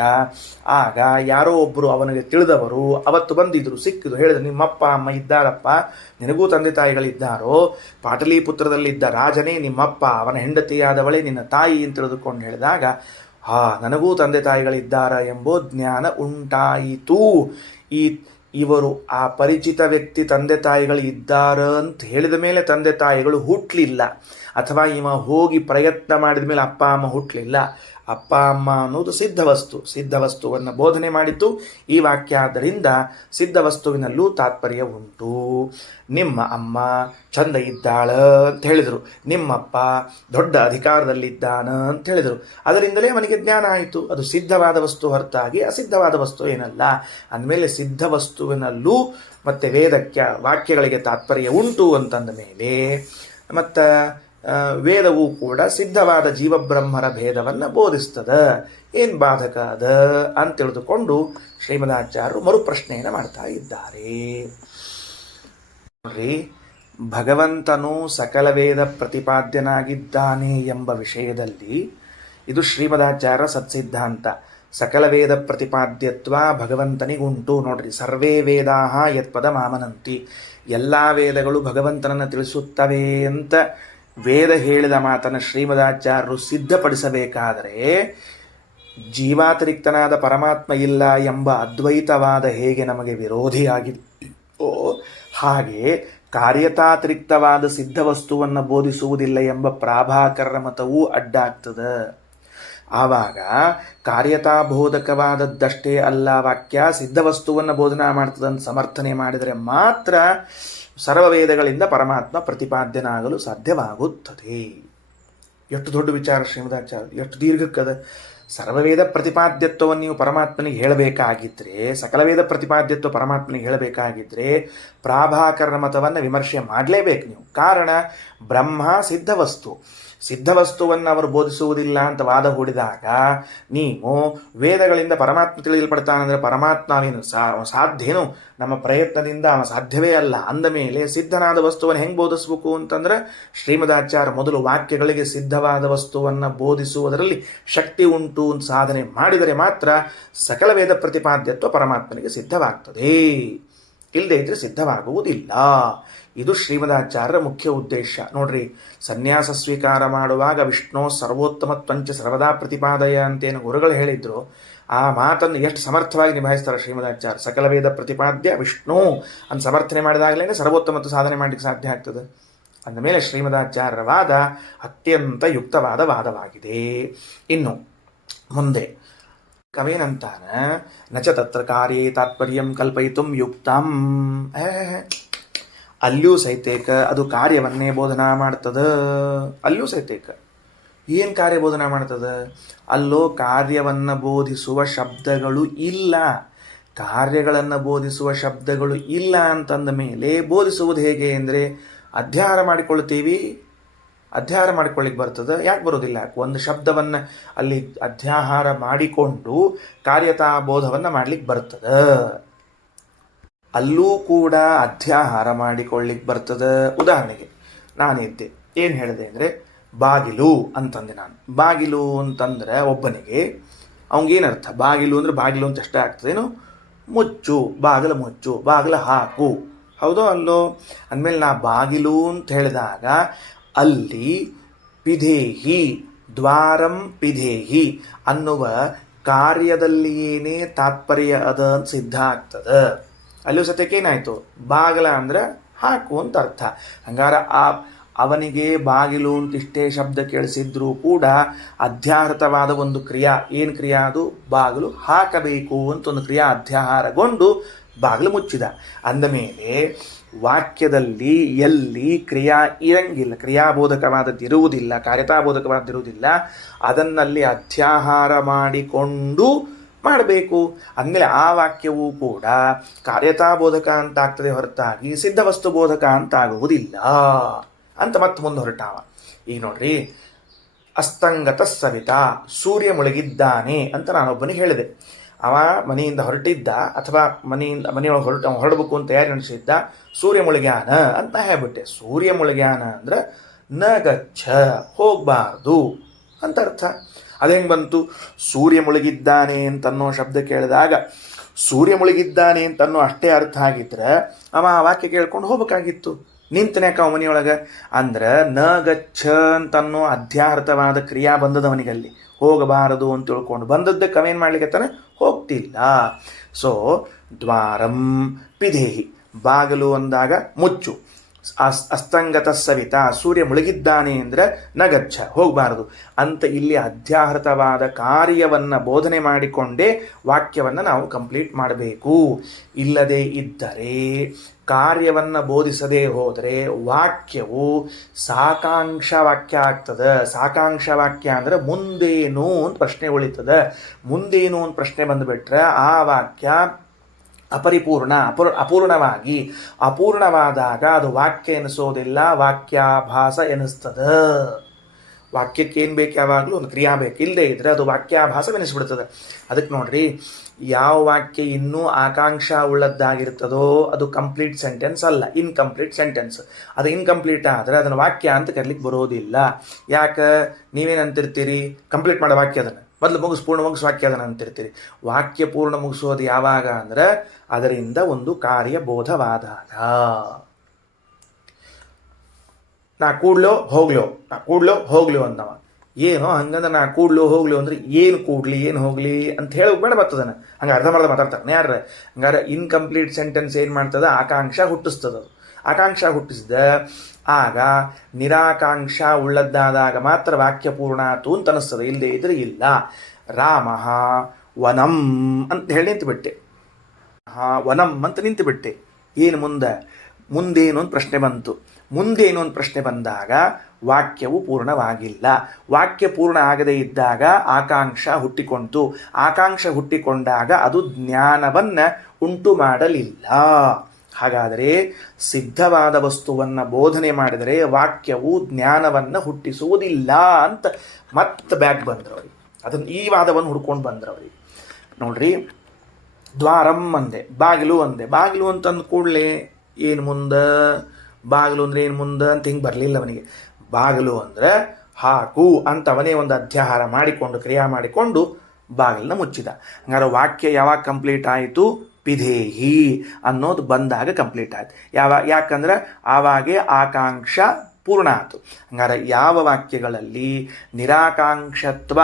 ಆಗ ಯಾರೋ ಒಬ್ಬರು ಅವನಿಗೆ ತಿಳಿದವರು ಅವತ್ತು ಬಂದಿದ್ರು, ಸಿಕ್ಕಿದ್ರು, ಹೇಳಿದ್ರು, ನಿಮ್ಮಪ್ಪ ಅಮ್ಮ ಇದ್ದಾರಪ್ಪ, ನಿನಗೂ ತಂದೆ ತಾಯಿಗಳಿದ್ದಾರೋ, ಪಾಟಲಿಪುತ್ರದಲ್ಲಿದ್ದ ರಾಜನೇ ನಿಮ್ಮಪ್ಪ, ಅವನ ಹೆಂಡತಿಯಾದವಳೇ ನಿನ್ನ ತಾಯಿ ಅಂತ ತಿಳಿದುಕೊಂಡು ಹೇಳಿದಾಗ, ನನಗೂ ತಂದೆ ತಾಯಿಗಳಿದ್ದಾರ ಎಂಬೋ ಜ್ಞಾನ ಉಂಟಾಯಿತು. ಇವರು ಆ ಪರಿಚಿತ ವ್ಯಕ್ತಿ ತಂದೆ ತಾಯಿಗಳು ಇದ್ದಾರ ಅಂತ ಹೇಳಿದ ಮೇಲೆ ತಂದೆ ತಾಯಿಗಳು ಹುಟ್ಟಲಿಲ್ಲ, ಅಥವಾ ಇವ ಹೋಗಿ ಪ್ರಯತ್ನ ಮಾಡಿದ ಮೇಲೆ ಅಪ್ಪ ಅಮ್ಮ ಹುಟ್ಟಲಿಲ್ಲ. ಅಪ್ಪ ಅಮ್ಮ ಅನ್ನೋದು ಸಿದ್ಧವಸ್ತು, ಸಿದ್ಧವಸ್ತುವನ್ನು ಬೋಧನೆ ಮಾಡಿದ್ದು ಈ ವಾಕ್ಯ. ಆದ್ದರಿಂದ ಸಿದ್ಧವಸ್ತುವಿನಲ್ಲೂ ತಾತ್ಪರ್ಯ ಉಂಟು. ನಿಮ್ಮ ಅಮ್ಮ ಚಂದ ಇದ್ದಾಳ ಅಂತ ಹೇಳಿದರು, ನಿಮ್ಮಪ್ಪ ದೊಡ್ಡ ಅಧಿಕಾರದಲ್ಲಿದ್ದಾನ ಅಂತ ಹೇಳಿದರು. ಅದರಿಂದಲೇ ಅವನಿಗೆ ಜ್ಞಾನ ಆಯಿತು. ಅದು ಸಿದ್ಧವಾದ ವಸ್ತು ಹೊರತಾಗಿ ಅಸಿದ್ಧವಾದ ವಸ್ತು ಏನಲ್ಲ. ಅಂದಮೇಲೆ ಸಿದ್ಧ ವಸ್ತುವಿನಲ್ಲೂ ಮತ್ತೆ ವೇದಕ್ಕೆ ವಾಕ್ಯಗಳಿಗೆ ತಾತ್ಪರ್ಯ ಉಂಟು ಅಂತಂದ ಮೇಲೆ ಮತ್ತು ವೇದವೂ ಕೂಡ ಸಿದ್ಧವಾದ ಜೀವಬ್ರಹ್ಮರ ಭೇದವನ್ನು ಬೋಧಿಸ್ತದೆ. ಏನು ಬಾಧಕ ಅದ ಅಂತ ತಿಳಿದುಕೊಂಡು ಶ್ರೀಮದಾಚಾರ್ಯರು ಮರುಪ್ರಶ್ನೆಯನ್ನು ಮಾಡ್ತಾ ಇದ್ದಾರೆ. ನೋಡ್ರಿ, ಭಗವಂತನು ಸಕಲ ವೇದ ಪ್ರತಿಪಾದ್ಯನಾಗಿದ್ದಾನೆ ಎಂಬ ವಿಷಯದಲ್ಲಿ ಇದು ಶ್ರೀಮದಾಚಾರ್ಯ ಸತ್ಸಿದ್ಧಾಂತ. ಸಕಲ ವೇದ ಪ್ರತಿಪಾದ್ಯತ್ವ ಭಗವಂತನಿಗುಂಟು. ನೋಡ್ರಿ, ಸರ್ವೇ ವೇದಾಹ ಯತ್ಪದ ಮಾಮನಂತಿ, ಎಲ್ಲ ವೇದಗಳು ಭಗವಂತನನ್ನು ತಿಳಿಸುತ್ತವೆ ಅಂತ ವೇದ ಹೇಳಿದ ಮಾತನ್ನು ಶ್ರೀಮದಾಚಾರ್ಯರು ಸಿದ್ಧಪಡಿಸಬೇಕಾದರೆ ಜೀವಾತಿರಿಕ್ತನಾದ ಪರಮಾತ್ಮ ಇಲ್ಲ ಎಂಬ ಅದ್ವೈತವಾದ ಹೇಗೆ ನಮಗೆ ವಿರೋಧಿಯಾಗಿದೆಯೋ ಹಾಗೆ ಕಾರ್ಯತಾತಿರಿಕ್ತವಾದ ಸಿದ್ಧ ವಸ್ತುವನ್ನು ಬೋಧಿಸುವುದಿಲ್ಲ ಎಂಬ ಪ್ರಾಭಾಕರರ ಮತವೂ ಅಡ್ಡಾಗ್ತದೆ. ಆವಾಗ ಕಾರ್ಯತಾಬೋಧಕವಾದದ್ದಷ್ಟೇ ಅಲ್ಲ ವಾಕ್ಯ, ಸಿದ್ಧ ವಸ್ತುವನ್ನು ಬೋಧನಾ ಮಾಡ್ತದಂತ ಸಮರ್ಥನೆ ಮಾಡಿದರೆ ಮಾತ್ರ ಸರ್ವವೇದಗಳಿಂದ ಪರಮಾತ್ಮ ಪ್ರತಿಪಾದ್ಯನಾಗಲು ಸಾಧ್ಯವಾಗುತ್ತದೆ. ಎಷ್ಟು ದೊಡ್ಡ ವಿಚಾರ ಶ್ರೀಮದಾಚಾರ್ಯ, ಎಷ್ಟು ದೀರ್ಘಕ್ಕದ. ಸರ್ವವೇದ ಪ್ರತಿಪಾದ್ಯತ್ವವನ್ನು ನೀವು ಪರಮಾತ್ಮನಿಗೆ ಹೇಳಬೇಕಾಗಿದ್ದರೆ, ಸಕಲ ವೇದ ಪ್ರತಿಪಾದ್ಯತ್ವ ಪರಮಾತ್ಮನಿಗೆ ಹೇಳಬೇಕಾಗಿದ್ದರೆ ಪ್ರಾಭಾಕರನ ಮತವನ್ನು ವಿಮರ್ಶೆ ಮಾಡಲೇಬೇಕು ನೀವು. ಕಾರಣ, ಬ್ರಹ್ಮ ಸಿದ್ಧವಸ್ತು, ಸಿದ್ಧವಸ್ತುವನ್ನು ಅವರು ಬೋಧಿಸುವುದಿಲ್ಲ ಅಂತ ವಾದ ಹೂಡಿದಾಗ ನೀವು ವೇದಗಳಿಂದ ಪರಮಾತ್ಮ ತಿಳಿಯಲ್ಪಡ್ತಾನಂದರೆ ಪರಮಾತ್ಮ ಅವೇನು ಸಾಧ್ಯೇನು, ನಮ್ಮ ಪ್ರಯತ್ನದಿಂದ ಅವ ಸಾಧ್ಯವೇ ಅಲ್ಲ ಅಂದ ಮೇಲೆ ಸಿದ್ಧನಾದ ವಸ್ತುವನ್ನು ಹೆಂಗೆ ಬೋಧಿಸಬೇಕು ಅಂತಂದ್ರೆ ಶ್ರೀಮದಾಚಾರ್ಯ ಮೊದಲು ವಾಕ್ಯಗಳಿಗೆ ಸಿದ್ಧವಾದ ವಸ್ತುವನ್ನು ಬೋಧಿಸುವುದರಲ್ಲಿ ಶಕ್ತಿ ಉಂಟು ಅಂತ ಸಾಧನೆ ಮಾಡಿದರೆ ಮಾತ್ರ ಸಕಲ ವೇದ ಪ್ರತಿಪಾದ್ಯತ್ವ ಪರಮಾತ್ಮನಿಗೆ ಸಿದ್ಧವಾಗ್ತದೆ. ಇಲ್ಲದೇ ಇದ್ರೆ ಸಿದ್ಧವಾಗುವುದಿಲ್ಲ. ಇದು ಶ್ರೀಮದಾಚಾರ್ಯರ ಮುಖ್ಯ ಉದ್ದೇಶ. ನೋಡ್ರಿ, ಸನ್ಯಾಸ ಸ್ವೀಕಾರ ಮಾಡುವಾಗ ವಿಷ್ಣು ಸರ್ವೋತ್ತಮತ್ವಂಚ ಸರ್ವದಾ ಪ್ರತಿಪಾದಯ ಅಂತೇನು ಗುರುಗಳು ಹೇಳಿದ್ರು, ಆ ಮಾತನ್ನು ಎಷ್ಟು ಸಮರ್ಥವಾಗಿ ನಿಭಾಯಿಸ್ತಾರೆ ಶ್ರೀಮದಾಚಾರ್ಯ. ಸಕಲ ವೇದ ಪ್ರತಿಪಾದ್ಯ ವಿಷ್ಣು ಅಂತ ಸಮರ್ಥನೆ ಮಾಡಿದಾಗಲೇ ಸರ್ವೋತ್ತಮತ್ವ ಸಾಧನೆ ಮಾಡಲಿಕ್ಕೆ ಸಾಧ್ಯ ಆಗ್ತದೆ. ಅಂದಮೇಲೆ ಶ್ರೀಮದಾಚಾರ್ಯರ ವಾದ ಅತ್ಯಂತ ಯುಕ್ತವಾದ ವಾದವಾಗಿದೆ. ಇನ್ನು ಮುಂದೆ ಕವೇನಂತಾನ, ನಚ ತತ್ರ ಕಾರ್ಯೇ ತಾತ್ಪರ್ಯಂ ಕಲ್ಪಯಿತುಂ ಯುಕ್ತಂ. ಅಲ್ಲಿಯೂ ಸಹಿತೇಕ ಅದು ಕಾರ್ಯವನ್ನೇ ಬೋಧನಾ ಮಾಡ್ತದ. ಅಲ್ಲಿಯೂ ಸಹಿತೇಕ ಏನು ಕಾರ್ಯ ಬೋಧನಾ ಮಾಡ್ತದ? ಅಲ್ಲೋ ಕಾರ್ಯವನ್ನು ಬೋಧಿಸುವ ಶಬ್ದಗಳು ಇಲ್ಲ, ಕಾರ್ಯಗಳನ್ನು ಬೋಧಿಸುವ ಶಬ್ದಗಳು ಇಲ್ಲ ಅಂತಂದ ಮೇಲೆ ಬೋಧಿಸುವುದು ಹೇಗೆ ಅಂದರೆ ಅಧ್ಯಾಹಾರ ಮಾಡಿಕೊಳ್ತೀವಿ. ಅಧ್ಯಾಹಾರ ಮಾಡಿಕೊಳ್ಳಿಕ್ಕೆ ಬರ್ತದೆ? ಯಾಕೆ ಬರೋದಿಲ್ಲ? ಒಂದು ಶಬ್ದವನ್ನು ಅಲ್ಲಿ ಅಧ್ಯಾಹಾರ ಮಾಡಿಕೊಂಡು ಕಾರ್ಯತಾ ಬೋಧವನ್ನು ಮಾಡ್ಲಿಕ್ಕೆ ಬರ್ತದೆ. ಅಲ್ಲೂ ಕೂಡ ಅಧ್ಯಾಹಾರ ಮಾಡಿಕೊಳ್ಳಿಕ್ಕೆ ಬರ್ತದೆ. ಉದಾಹರಣೆಗೆ ನಾನಿದ್ದೆ, ಏನು ಹೇಳಿದೆ ಅಂದರೆ ಬಾಗಿಲು ಅಂತಂದೆ ನಾನು. ಬಾಗಿಲು ಅಂತಂದರೆ ಒಬ್ಬನಿಗೆ ಅವಂಗೇನರ್ಥ? ಬಾಗಿಲು ಅಂದರೆ ಬಾಗಿಲು ಅಂತ ಅಷ್ಟೇ ಆಗ್ತದೇನು? ಮುಚ್ಚು, ಬಾಗಿಲು ಮುಚ್ಚು, ಬಾಗಿಲು ಹಾಕು, ಹೌದೋ ಅಲ್ಲೋ? ಅಂದಮೇಲೆ ನಾ ಬಾಗಿಲು ಅಂತ ಹೇಳಿದಾಗ ಅಲ್ಲಿ ಪಿಧೇಹಿ ದ್ವಾರಂ ಪಿಧೇಹಿ ಅನ್ನುವ ಕಾರ್ಯದಲ್ಲಿಯೇನೇ ತಾತ್ಪರ್ಯ ಅದ ಅಂತ ಸಿದ್ಧ ಆಗ್ತದ. ಅಲ್ಲಿಯೂ ಸತ್ಯಕ್ಕೆ ಏನಾಯ್ತು, ಬಾಗಲ ಅಂದ್ರೆ ಹಾಕು ಅಂತ ಅರ್ಥ. ಹಂಗಾರ ಅವನಿಗೆ ಬಾಗಿಲು ಅಂತ ಇಷ್ಟೇ ಶಬ್ದ ಕೇಳಿಸಿದ್ರೂ ಕೂಡ ಅಧ್ಯಾಹೃತವಾದ ಒಂದು ಕ್ರಿಯಾ, ಏನು ಕ್ರಿಯಾ ಅದು, ಬಾಗಿಲು ಹಾಕಬೇಕು ಅಂತ ಒಂದು ಕ್ರಿಯಾ ಅಧ್ಯಾಹಾರಗೊಂಡು ಬಾಗಿಲು ಮುಚ್ಚಿದ. ಅಂದಮೇಲೆ ವಾಕ್ಯದಲ್ಲಿ ಎಲ್ಲಿ ಕ್ರಿಯಾ ಇರಂಗಿಲ್ಲ, ಕ್ರಿಯಾಬೋಧಕವಾದದ್ದಿರುವುದಿಲ್ಲ, ಕಾರ್ಯತಾಬೋಧಕವಾದದ್ದಿರುವುದಿಲ್ಲ, ಅದನ್ನಲ್ಲಿ ಅಧ್ಯಾಹಾರ ಮಾಡಿಕೊಂಡು ಮಾಡಬೇಕು. ಅಂದಮೇಲೆ ಆ ವಾಕ್ಯವೂ ಕೂಡ ಕಾರ್ಯತಾಬೋಧಕ ಅಂತ ಆಗ್ತದೆ ಹೊರತಾಗಿ ಸಿದ್ಧವಸ್ತು ಬೋಧಕ ಅಂತ ಆಗುವುದಿಲ್ಲ ಅಂತ ಮತ್ತೆ ಮುಂದೆ ಹೊರಟಾವ. ಈಗ ನೋಡ್ರಿ, ಅಸ್ತಂಗತ ಸವಿತಾ, ಸೂರ್ಯ ಮುಳುಗಿದ್ದಾನೆ ಅಂತ ನಾನೊಬ್ಬನಿಗೆ ಹೇಳಿದೆ. ಅವ ಮನೆಯಿಂದ ಹೊರಟಿದ್ದ ಅಥವಾ ಮನೆಯೊಳಗೆ ಹೊರಡಬೇಕು ಅಂತ ಯಾರು ನಡೆಸಿದ್ದ, ಸೂರ್ಯ ಮುಳುಗ್ಯಾನ ಅಂತ ಹೇಳ್ಬಿಟ್ಟೆ. ಸೂರ್ಯ ಮುಳುಗ್ಯಾನ ಅಂದ್ರೆ ನ ಗಚ್ಚ, ಹೋಗಬಾರ್ದು ಅಂತ ಅರ್ಥ. ಅದೇಂಗೆ ಬಂತು, ಸೂರ್ಯ ಮುಳುಗಿದ್ದಾನೆ ಅಂತನ್ನೋ ಶಬ್ದ ಕೇಳಿದಾಗ ಸೂರ್ಯ ಮುಳುಗಿದ್ದಾನೆ ಅಂತನ್ನೋ ಅಷ್ಟೇ ಅರ್ಥ ಆಗಿದ್ರೆ ಅವ ಆ ವಾಕ್ಯ ಕೇಳ್ಕೊಂಡು ಹೋಗ್ಬೇಕಾಗಿತ್ತು. ನಿಂತನ್ಯಾಕ ಅವ ಮನೆಯೊಳಗೆ ಅಂದ್ರೆ ನ ಗಚ್ಚ ಅಂತನ್ನೋ ಅಧ್ಯಾಹೃತವಾದ ಕ್ರಿಯಾ ಬಂದದವನಿಗಲ್ಲಿ, ಹೋಗಬಾರದು ಅಂತ ತಿಳ್ಕೊಂಡು ಬಂದದ್ದಕ್ಕೆ ಅವೇನು ಮಾಡ್ಲಿಕ್ಕೆ ಹೋಗ್ತಿಲ್ಲ. ಸೊ ದ್ವಾರಂ ಪಿಧೇಹಿ, ಬಾಗಿಲು ಅಂದಾಗ ಮುಚ್ಚು. ಅಸ್ತಂಗತ ಸವಿತಾ, ಸೂರ್ಯ ಮುಳುಗಿದ್ದಾನೆ ಅಂದರೆ ನಗಚ್ಚ, ಹೋಗಬಾರದು ಅಂತ ಇಲ್ಲಿ ಅಧ್ಯಾಹೃತವಾದ ಕಾರ್ಯವನ್ನು ಬೋಧನೆ ಮಾಡಿಕೊಂಡೇ ವಾಕ್ಯವನ್ನು ನಾವು ಕಂಪ್ಲೀಟ್ ಮಾಡಬೇಕು. ಇಲ್ಲದೇ ಇದ್ದರೆ, ಕಾರ್ಯವನ್ನು ಬೋಧಿಸದೇ ಹೋದರೆ ವಾಕ್ಯವು ಸಾಕಾಂಕ್ಷ ವಾಕ್ಯ ಆಗ್ತದೆ. ಸಾಕಾಂಕ್ಷ ವಾಕ್ಯ ಅಂದರೆ ಮುಂದೇನು ಅಂತ ಪ್ರಶ್ನೆ ಉಳಿತದೆ. ಮುಂದೇನು ಅಂತ ಪ್ರಶ್ನೆ ಬಂದುಬಿಟ್ರೆ ಆ ವಾಕ್ಯ ಅಪೂರ್ಣವಾಗಿ, ಅಪೂರ್ಣವಾದಾಗ ಅದು ವಾಕ್ಯ ಎನಿಸೋದಿಲ್ಲ, ವಾಕ್ಯಾಭಾಸ ಎನಿಸ್ತದೆ. ವಾಕ್ಯಕ್ಕೆ ಏನು ಬೇಕು, ಯಾವಾಗಲೂ ಒಂದು ಕ್ರಿಯಾ ಬೇಕು, ಇಲ್ಲದೆ ಇದ್ರೆ ಅದು ವಾಕ್ಯಾಭಾಸವೆನಿಸ್ಬಿಡ್ತದೆ. ಅದಕ್ಕೆ ನೋಡ್ರಿ, ಯಾವ ವಾಕ್ಯ ಇನ್ನೂ ಆಕಾಂಕ್ಷ ಉಳ್ಳದ್ದಾಗಿರ್ತದೋ ಅದು ಕಂಪ್ಲೀಟ್ ಸೆಂಟೆನ್ಸ್ ಅಲ್ಲ, ಇನ್ಕಂಪ್ಲೀಟ್ ಸೆಂಟೆನ್ಸ್. ಅದು ಇನ್ಕಂಪ್ಲೀಟ್ ಆದರೆ ಅದನ್ನು ವಾಕ್ಯ ಅಂತ ಕರೀಲಿಕ್ಕೆ ಬರೋದಿಲ್ಲ. ಯಾಕೆ, ನೀವೇನಂತಿರ್ತೀರಿ, ಕಂಪ್ಲೀಟ್ ಮಾಡೋ ವಾಕ್ಯ ಅದನ್ನು ಮೊದಲು ಪೂರ್ಣ ಮುಗಿಸೋ ವಾಕ್ಯ ಅದನ್ನು ಅಂತಿರ್ತೀರಿ. ವಾಕ್ಯ ಪೂರ್ಣ ಮುಗಿಸೋದು ಯಾವಾಗ ಅಂದ್ರೆ ಅದರಿಂದ ಒಂದು ಕಾರ್ಯಬೋಧವಾದಾಗ. ನಾ ಕೂಡ್ಲೋ ಹೋಗ್ಲೋ ಅಂದವ. ಏನೋ ಹಂಗಂದ್ರೆ ನಾ ಕೂಡ್ಲೋ ಹೋಗ್ಲೋ ಅಂದ್ರೆ ಏನು ಕೂಡ್ಲಿ ಏನು ಹೋಗ್ಲಿ ಅಂತ ಹೇಳಿ ಬೇಡ ಬರ್ತದನ, ಹಂಗೆ ಅರ್ಧ ಮಾತಾಡ್ತಾರೆ ಯಾರ. ಹಂಗಾರೆ ಇನ್ಕಂಪ್ಲೀಟ್ ಸೆಂಟೆನ್ಸ್ ಏನು ಮಾಡ್ತದ, ಆಕಾಂಕ್ಷ ಹುಟ್ಟಿಸ್ತದ. ಆಕಾಂಕ್ಷ ಹುಟ್ಟಿಸಿದ ಆಗ ನಿರಾಕಾಂಕ್ಷ ಉಳ್ಳದ್ದಾದಾಗ ಮಾತ್ರ ವಾಕ್ಯ ಪೂರ್ಣ ಆತು ಅಂತ ಅನಿಸ್ತದೆ, ಇಲ್ಲದೆ ಇದ್ರೆ ಇಲ್ಲ. ರಾಮ ವನಂ ಅಂತ ಹೇಳಿ ನಿಂತುಬಿಟ್ಟೆ, ವನಂ ಅಂತ ನಿಂತುಬಿಟ್ಟೆ. ಏನು ಮುಂದೇನು ಅಂತ ಪ್ರಶ್ನೆ ಬಂತು. ಮುಂದೇನು ಅಂತ ಪ್ರಶ್ನೆ ಬಂದಾಗ ವಾಕ್ಯವು ಪೂರ್ಣವಾಗಿಲ್ಲ. ವಾಕ್ಯ ಪೂರ್ಣ ಆಗದೇ ಇದ್ದಾಗ ಆಕಾಂಕ್ಷ ಹುಟ್ಟಿಕೊಂತು. ಆಕಾಂಕ್ಷ ಹುಟ್ಟಿಕೊಂಡಾಗ ಅದು ಜ್ಞಾನವನ್ನು ಉಂಟು ಮಾಡಲಿಲ್ಲ. ಹಾಗಾದರೆ ಸಿದ್ಧವಾದ ವಸ್ತುವನ್ನು ಬೋಧನೆ ಮಾಡಿದರೆ ವಾಕ್ಯವು ಜ್ಞಾನವನ್ನು ಹುಟ್ಟಿಸುವುದಿಲ್ಲ ಅಂತ ಮತ್ತೆ ಬ್ಯಾಕ್ ಬಂದ್ರವ್ರಿಗೆ. ಅದನ್ನು ಈ ವಾದವನ್ನು ಹುಡ್ಕೊಂಡು ಬಂದ್ರವ್ರಿಗೆ. ನೋಡ್ರಿ, ದ್ವಾರಂ ಅಂದೆ, ಬಾಗಿಲು ಅಂದೆ. ಬಾಗಿಲು ಅಂತಂದು ಕೂಡಲೇ ಏನು ಮುಂದೆ, ಬಾಗಿಲು ಅಂದರೆ ಏನು ಮುಂದೆ ಅಂತ ಹಿಂಗೆ ಬರಲಿಲ್ಲ ಅವನಿಗೆ. ಬಾಗಿಲು ಅಂದರೆ ಹಾಕು ಅಂತ ಅವನೇ ಒಂದು ಅಧ್ಯಾಹಾರ ಮಾಡಿಕೊಂಡು ಕ್ರಿಯಾ ಮಾಡಿಕೊಂಡು ಬಾಗಿಲನ್ನ ಮುಚ್ಚಿದ. ಹಂಗಾರೆ ವಾಕ್ಯ ಯಾವಾಗ ಕಂಪ್ಲೀಟ್ ಆಯಿತು, ಪಿಧೇಹಿ ಅನ್ನೋದು ಬಂದಾಗ ಕಂಪ್ಲೀಟ್ ಆಯ್ತು. ಯಾಕಂದ್ರೆ ಆವಾಗೆ ಆಕಾಂಕ್ಷ ಪೂರ್ಣ ಆಯಿತು. ಹಂಗಾರೆ ಯಾವ ವಾಕ್ಯಗಳಲ್ಲಿ ನಿರಾಕಾಂಕ್ಷತ್ವ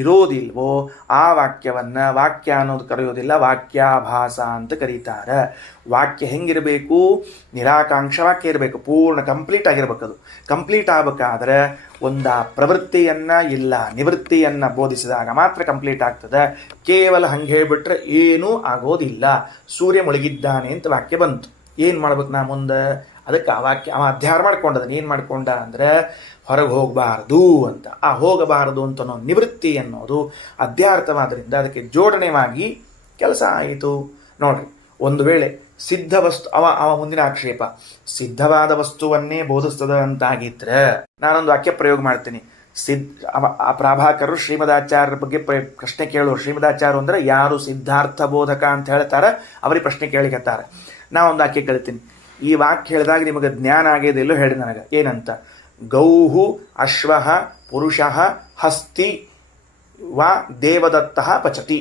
ಇರೋದಿಲ್ವೋ ಆ ವಾಕ್ಯವನ್ನು ವಾಕ್ಯ ಅನ್ನೋದು ಕರೆಯೋದಿಲ್ಲ, ವಾಕ್ಯಾಭಾಸ ಅಂತ ಕರೀತಾರೆ. ವಾಕ್ಯ ಹೆಂಗಿರಬೇಕು, ನಿರಾಕಾಂಕ್ಷ ವಾಕ್ಯ ಇರಬೇಕು, ಪೂರ್ಣ ಕಂಪ್ಲೀಟ್ ಆಗಿರ್ಬೇಕು. ಅದು ಕಂಪ್ಲೀಟ್ ಆಗಬೇಕಾದ್ರೆ ಒಂದು ಪ್ರವೃತ್ತಿಯನ್ನು ಇಲ್ಲ ನಿವೃತ್ತಿಯನ್ನು ಬೋಧಿಸಿದಾಗ ಮಾತ್ರ ಕಂಪ್ಲೀಟ್ ಆಗ್ತದೆ. ಕೇವಲ ಹಂಗೆ ಹೇಳಿಬಿಟ್ರೆ ಏನೂ ಆಗೋದಿಲ್ಲ. ಸೂರ್ಯ ಮುಳುಗಿದ್ದಾನೆ ಅಂತ ವಾಕ್ಯ ಬಂತು, ಏನು ಮಾಡ್ಬೇಕು ನಾ ಮುಂದೆ, ಅದಕ್ಕೆ ಆ ವಾಕ್ಯ ಅವ ಅಧ್ಯಾಹಾರ ಮಾಡ್ಕೊಂಡದನ್ನು ಏನು ಮಾಡ್ಕೊಂಡ ಅಂದರೆ ಹೊರಗೆ ಹೋಗಬಾರ್ದು ಅಂತ. ಆ ಹೋಗಬಾರದು ಅಂತ ಅನ್ನೋ ನಿವೃತ್ತಿ ಅನ್ನೋದು ಅಧ್ಯಾರ್ಥವಾದ್ರಿಂದ ಅದಕ್ಕೆ ಜೋಡಣೆವಾಗಿ ಕೆಲಸ ಆಯಿತು. ನೋಡ್ರಿ, ಒಂದು ವೇಳೆ ಸಿದ್ಧ ವಸ್ತು ಅವ ಮುಂದಿನ ಆಕ್ಷೇಪ ಸಿದ್ಧವಾದ ವಸ್ತುವನ್ನೇ ಬೋಧಿಸ್ತದ ಅಂತಾಗಿದ್ರೆ ನಾನೊಂದು ವಾಕ್ಯ ಪ್ರಯೋಗ ಮಾಡ್ತೀನಿ. ಆ ಪ್ರಾಭಾಕರರು ಶ್ರೀಮದಾಚಾರ್ಯರ ಬಗ್ಗೆ ಪ್ರಶ್ನೆ ಕೇಳೋರು. ಶ್ರೀಮದಾಚಾರ್ಯ ಅಂದ್ರೆ ಯಾರು ಸಿದ್ಧಾರ್ಥ ಬೋಧಕ ಅಂತ ಹೇಳ್ತಾರೆ ಅವರಿಗೆ ಪ್ರಶ್ನೆ ಕೇಳಿಕತ್ತಾರೆ. ನಾ ಒಂದು ವಾಕ್ಯ ಕೇಳ್ತೀನಿ. ಈ ವಾಕ್ಯ ಹೇಳಿದಾಗ ನಿಮಗೆ ಜ್ಞಾನ ಆಗ್ಯದೆಲ್ಲೋ ಹೇಳಿ ನನಗೆ. ಏನಂತ, ಗೌಹು ಅಶ್ವಃ ಪುರುಷಃ ಹಸ್ತಿ ವಾ ದೇವದತ್ತಃ ಪಚತಿ.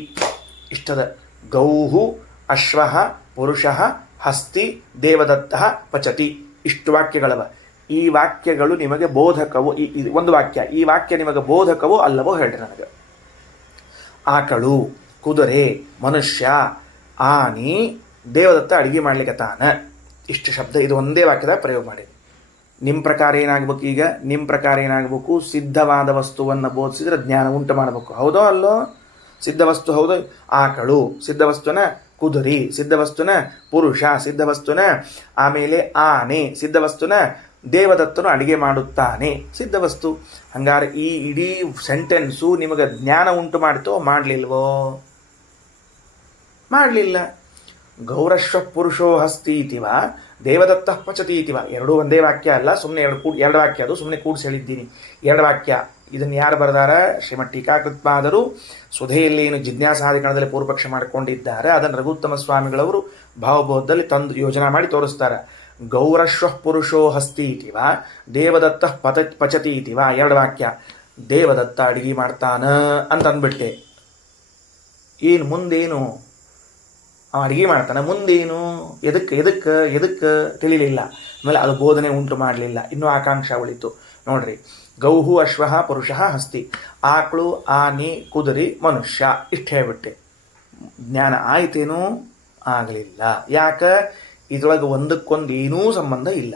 ಇಷ್ಟದ ಗೌಹು ಅಶ್ವಃ ಪುರುಷಃ ಹಸ್ತಿ ದೇವದತ್ತಃ ಪಚತಿ. ಇಷ್ಟು ವಾಕ್ಯಗಳವ. ಈ ವಾಕ್ಯಗಳು ನಿಮಗೆ ಬೋಧಕವೋ, ಒಂದು ವಾಕ್ಯ, ಈ ವಾಕ್ಯ ನಿಮಗೆ ಬೋಧಕವೋ ಅಲ್ಲವೋ ಹೇಳ್ರಿ ನನಗೆ. ಆಕಳು, ಕುದುರೆ, ಮನುಷ್ಯ, ಆನಿ, ದೇವದತ್ತ ಅಡಿಗೆ ಮಾಡ್ಲಿಕ್ಕೆ ತಾನ, ಇಷ್ಟು ಶಬ್ದ ಇದು ಒಂದೇ ವಾಕ್ಯದ ಪ್ರಯೋಗ ಮಾಡಿ. ನಿಮ್ಮ ಪ್ರಕಾರ ಏನಾಗಬೇಕು? ಈಗ ನಿಮ್ಮ ಪ್ರಕಾರ ಏನಾಗಬೇಕು? ಸಿದ್ಧವಾದ ವಸ್ತುವನ್ನು ಬೋಧಿಸಿದ್ರೆ ಜ್ಞಾನ ಉಂಟು ಮಾಡಬೇಕು. ಹೌದೋ ಅಲ್ಲೋ? ಸಿದ್ಧವಸ್ತು ಹೌದು. ಆಕಳು ಸಿದ್ಧವಸ್ತುನ, ಕುದುರೆ ಸಿದ್ಧವಸ್ತುನ, ಪುರುಷ ಸಿದ್ಧವಸ್ತುನ, ಆಮೇಲೆ ಆನೆ ಸಿದ್ಧವಸ್ತುನ, ದೇವದತ್ತನು ಅಡಿಗೆ ಮಾಡುತ್ತಾನೆ ಸಿದ್ಧವಸ್ತು. ಹಂಗಾರೆ ಈ ಇಡೀ ಸೆಂಟೆನ್ಸು ನಿಮಗೆ ಜ್ಞಾನ ಉಂಟು ಮಾಡಿತೋ ಮಾಡಲಿಲ್ವೋ? ಮಾಡಲಿಲ್ಲ. ಗೌರಶ್ವ ಪುರುಷೋ ಹಸ್ತಿ ಇತಿವ ದೇವದತ್ತ ಪಚತಿ ಇತಿವ, ಎರಡೂ ಒಂದೇ ವಾಕ್ಯ ಅಲ್ಲ, ಸುಮ್ಮನೆ ಎರಡು ವಾಕ್ಯ, ಅದು ಸುಮ್ಮನೆ ಕೂಡಿಸಿ ಹೇಳಿದ್ದೀನಿ. ಎರಡು ವಾಕ್ಯ. ಇದನ್ನು ಯಾರು ಬರೆದಾರ? ಶ್ರೀಮಠ್ ಟೀಕಾಕೃತ್ಪಾದರು ಸುಧೆಯಲ್ಲಿ ಏನು ಜಿಜ್ಞಾಸಾಧಿಕರಣದಲ್ಲಿ ಪೂರ್ವಪಕ್ಷ ಮಾಡಿಕೊಂಡಿದ್ದಾರೆ, ಅದನ್ನು ರಘುತ್ತಮ ಸ್ವಾಮಿಗಳವರು ಭಾವಬೋಧದಲ್ಲಿ ತಂದು ಯೋಜನೆ ಮಾಡಿ ತೋರಿಸ್ತಾರೆ. ಗೌರಶ್ವ ಪುರುಷೋ ಹಸ್ತಿ ಇತಿವ ದೇವದತ್ತ ಪಚತಿ ಇತಿವ, ಎರಡು ವಾಕ್ಯ. ದೇವದತ್ತ ಅಡಿಗೆ ಮಾಡ್ತಾನ ಅಂತ ಅಂದ್ಬಿಟ್ಟೆ. ಏನು ಮುಂದೇನು? ಅಡಿಗೆ ಮಾಡ್ತಾನೆ, ಮುಂದೇನು? ಎದಕ್ಕೆ ತಿಳಿಲಿಲ್ಲ. ಆಮೇಲೆ ಅದು ಬೋಧನೆ ಉಂಟು ಮಾಡಲಿಲ್ಲ, ಇನ್ನೂ ಆಕಾಂಕ್ಷ ಉಳಿತು. ನೋಡ್ರಿ, ಗೌಹು ಅಶ್ವ ಪುರುಷ ಹಸ್ತಿ, ಆಕಳು, ಆನೆ, ಕುದುರೆ, ಮನುಷ್ಯ, ಇಷ್ಟು ಹೇಳ್ಬಿಟ್ಟೆ. ಜ್ಞಾನ ಆಯ್ತೇನೂ? ಆಗಲಿಲ್ಲ. ಯಾಕೆ? ಇದರೊಳಗೆ ಒಂದಕ್ಕೊಂದು ಏನೂ ಸಂಬಂಧ ಇಲ್ಲ.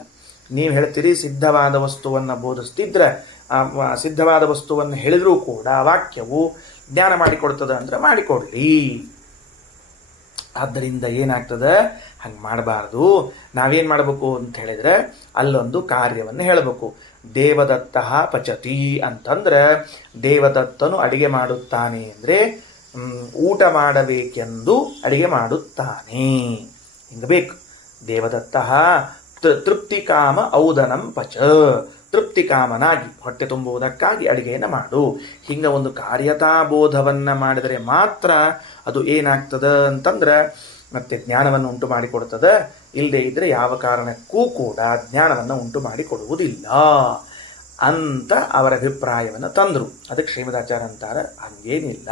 ನೀವು ಹೇಳ್ತೀರಿ ಸಿದ್ಧವಾದ ವಸ್ತುವನ್ನು ಬೋಧಿಸ್ತಿದ್ರೆ, ಸಿದ್ಧವಾದ ವಸ್ತುವನ್ನು ಹೇಳಿದ್ರೂ ಕೂಡ ವಾಕ್ಯವು ಜ್ಞಾನ ಮಾಡಿಕೊಡ್ತದೆ ಅಂದರೆ ಮಾಡಿಕೊಡ್ಲಿ. ಆದ್ದರಿಂದ ಏನಾಗ್ತದೆ? ಹಂಗೆ ಮಾಡಬಾರ್ದು. ನಾವೇನು ಮಾಡಬೇಕು ಅಂತ ಹೇಳಿದರೆ, ಅಲ್ಲೊಂದು ಕಾರ್ಯವನ್ನು ಹೇಳಬೇಕು. ದೇವದತ್ತ ಪಚತಿ ಅಂತಂದ್ರೆ ದೇವದತ್ತನು ಅಡಿಗೆ ಮಾಡುತ್ತಾನೆ ಅಂದರೆ ಊಟ ಮಾಡಬೇಕೆಂದು ಅಡಿಗೆ ಮಾಡುತ್ತಾನೆ, ಹಿಂಗೆ ಬೇಕು. ದೇವದತ್ತ ತೃಪ್ತಿಕಾಮ ಔದನಂ ಪಚ, ತೃಪ್ತಿಕಾಮನಾಗಿ ಹೊಟ್ಟೆ ತುಂಬುವುದಕ್ಕಾಗಿ ಅಡಿಗೆಯನ್ನು ಮಾಡು. ಹಿಂಗೆ ಒಂದು ಕಾರ್ಯತಾಬೋಧವನ್ನು ಮಾಡಿದರೆ ಮಾತ್ರ ಅದು ಏನಾಗ್ತದೆ ಅಂತಂದ್ರೆ ಮತ್ತೆ ಜ್ಞಾನವನ್ನು ಉಂಟು ಮಾಡಿಕೊಡ್ತದೆ. ಇಲ್ಲದೆ ಇದ್ರೆ ಯಾವ ಕಾರಣಕ್ಕೂ ಕೂಡ ಜ್ಞಾನವನ್ನು ಉಂಟು ಮಾಡಿಕೊಡುವುದಿಲ್ಲ ಅಂತ ಅವರ ಅಭಿಪ್ರಾಯವನ್ನು ತಂದರು. ಅದಕ್ಕೆ ಶ್ರೀಮದಾಚಾರ್ಯ ಅಂತಾರೆ, ಹಂಗೇನಿಲ್ಲ.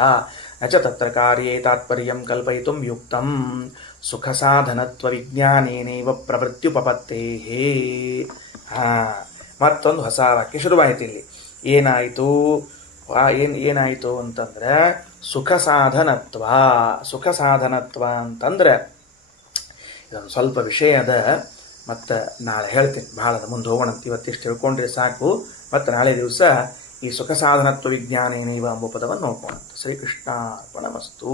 ನಚ ತತ್ರ ಕಾರ್ಯೇ ತಾತ್ಪರ್ಯಂ ಕಲ್ಪಯಿತುಂ ಯುಕ್ತಂ ಸುಖ ಸಾಧನತ್ವ ವಿಜ್ಞಾನೇನೈವ ಪ್ರವೃತ್ಯುಪಪತ್ತೇ. ಮತ್ತೊಂದು ಹೊಸ ವಾಕ್ಯ ಶುರುವಾಯಿತು ಇಲ್ಲಿ. ಏನಾಯಿತು ಅಂತಂದ್ರೆ ಸುಖ ಸಾಧನತ್ವ. ಸುಖ ಸಾಧನತ್ವ ಅಂತಂದ್ರೆ ಇದೊಂದು ಸ್ವಲ್ಪ ವಿಷಯ ಅದ, ಮತ್ತು ನಾಳೆ ಹೇಳ್ತೀನಿ. ಭಾಳ ಮುಂದೆ ಹೋಗೋಣಂತ. ಇವತ್ತಿಷ್ಟು ತಿಳ್ಕೊಂಡ್ರೆ ಸಾಕು. ಮತ್ತು ನಾಳೆ ದಿವಸ ಈ ಸುಖ ಸಾಧನತ್ವ ವಿಜ್ಞಾನೇನೈವ ಎಂಬ ಪದವನ್ನು ನೋಡ್ಕೋಣಂತ. ಶ್ರೀಕೃಷ್ಣಾರ್ಪಣಮಸ್ತು.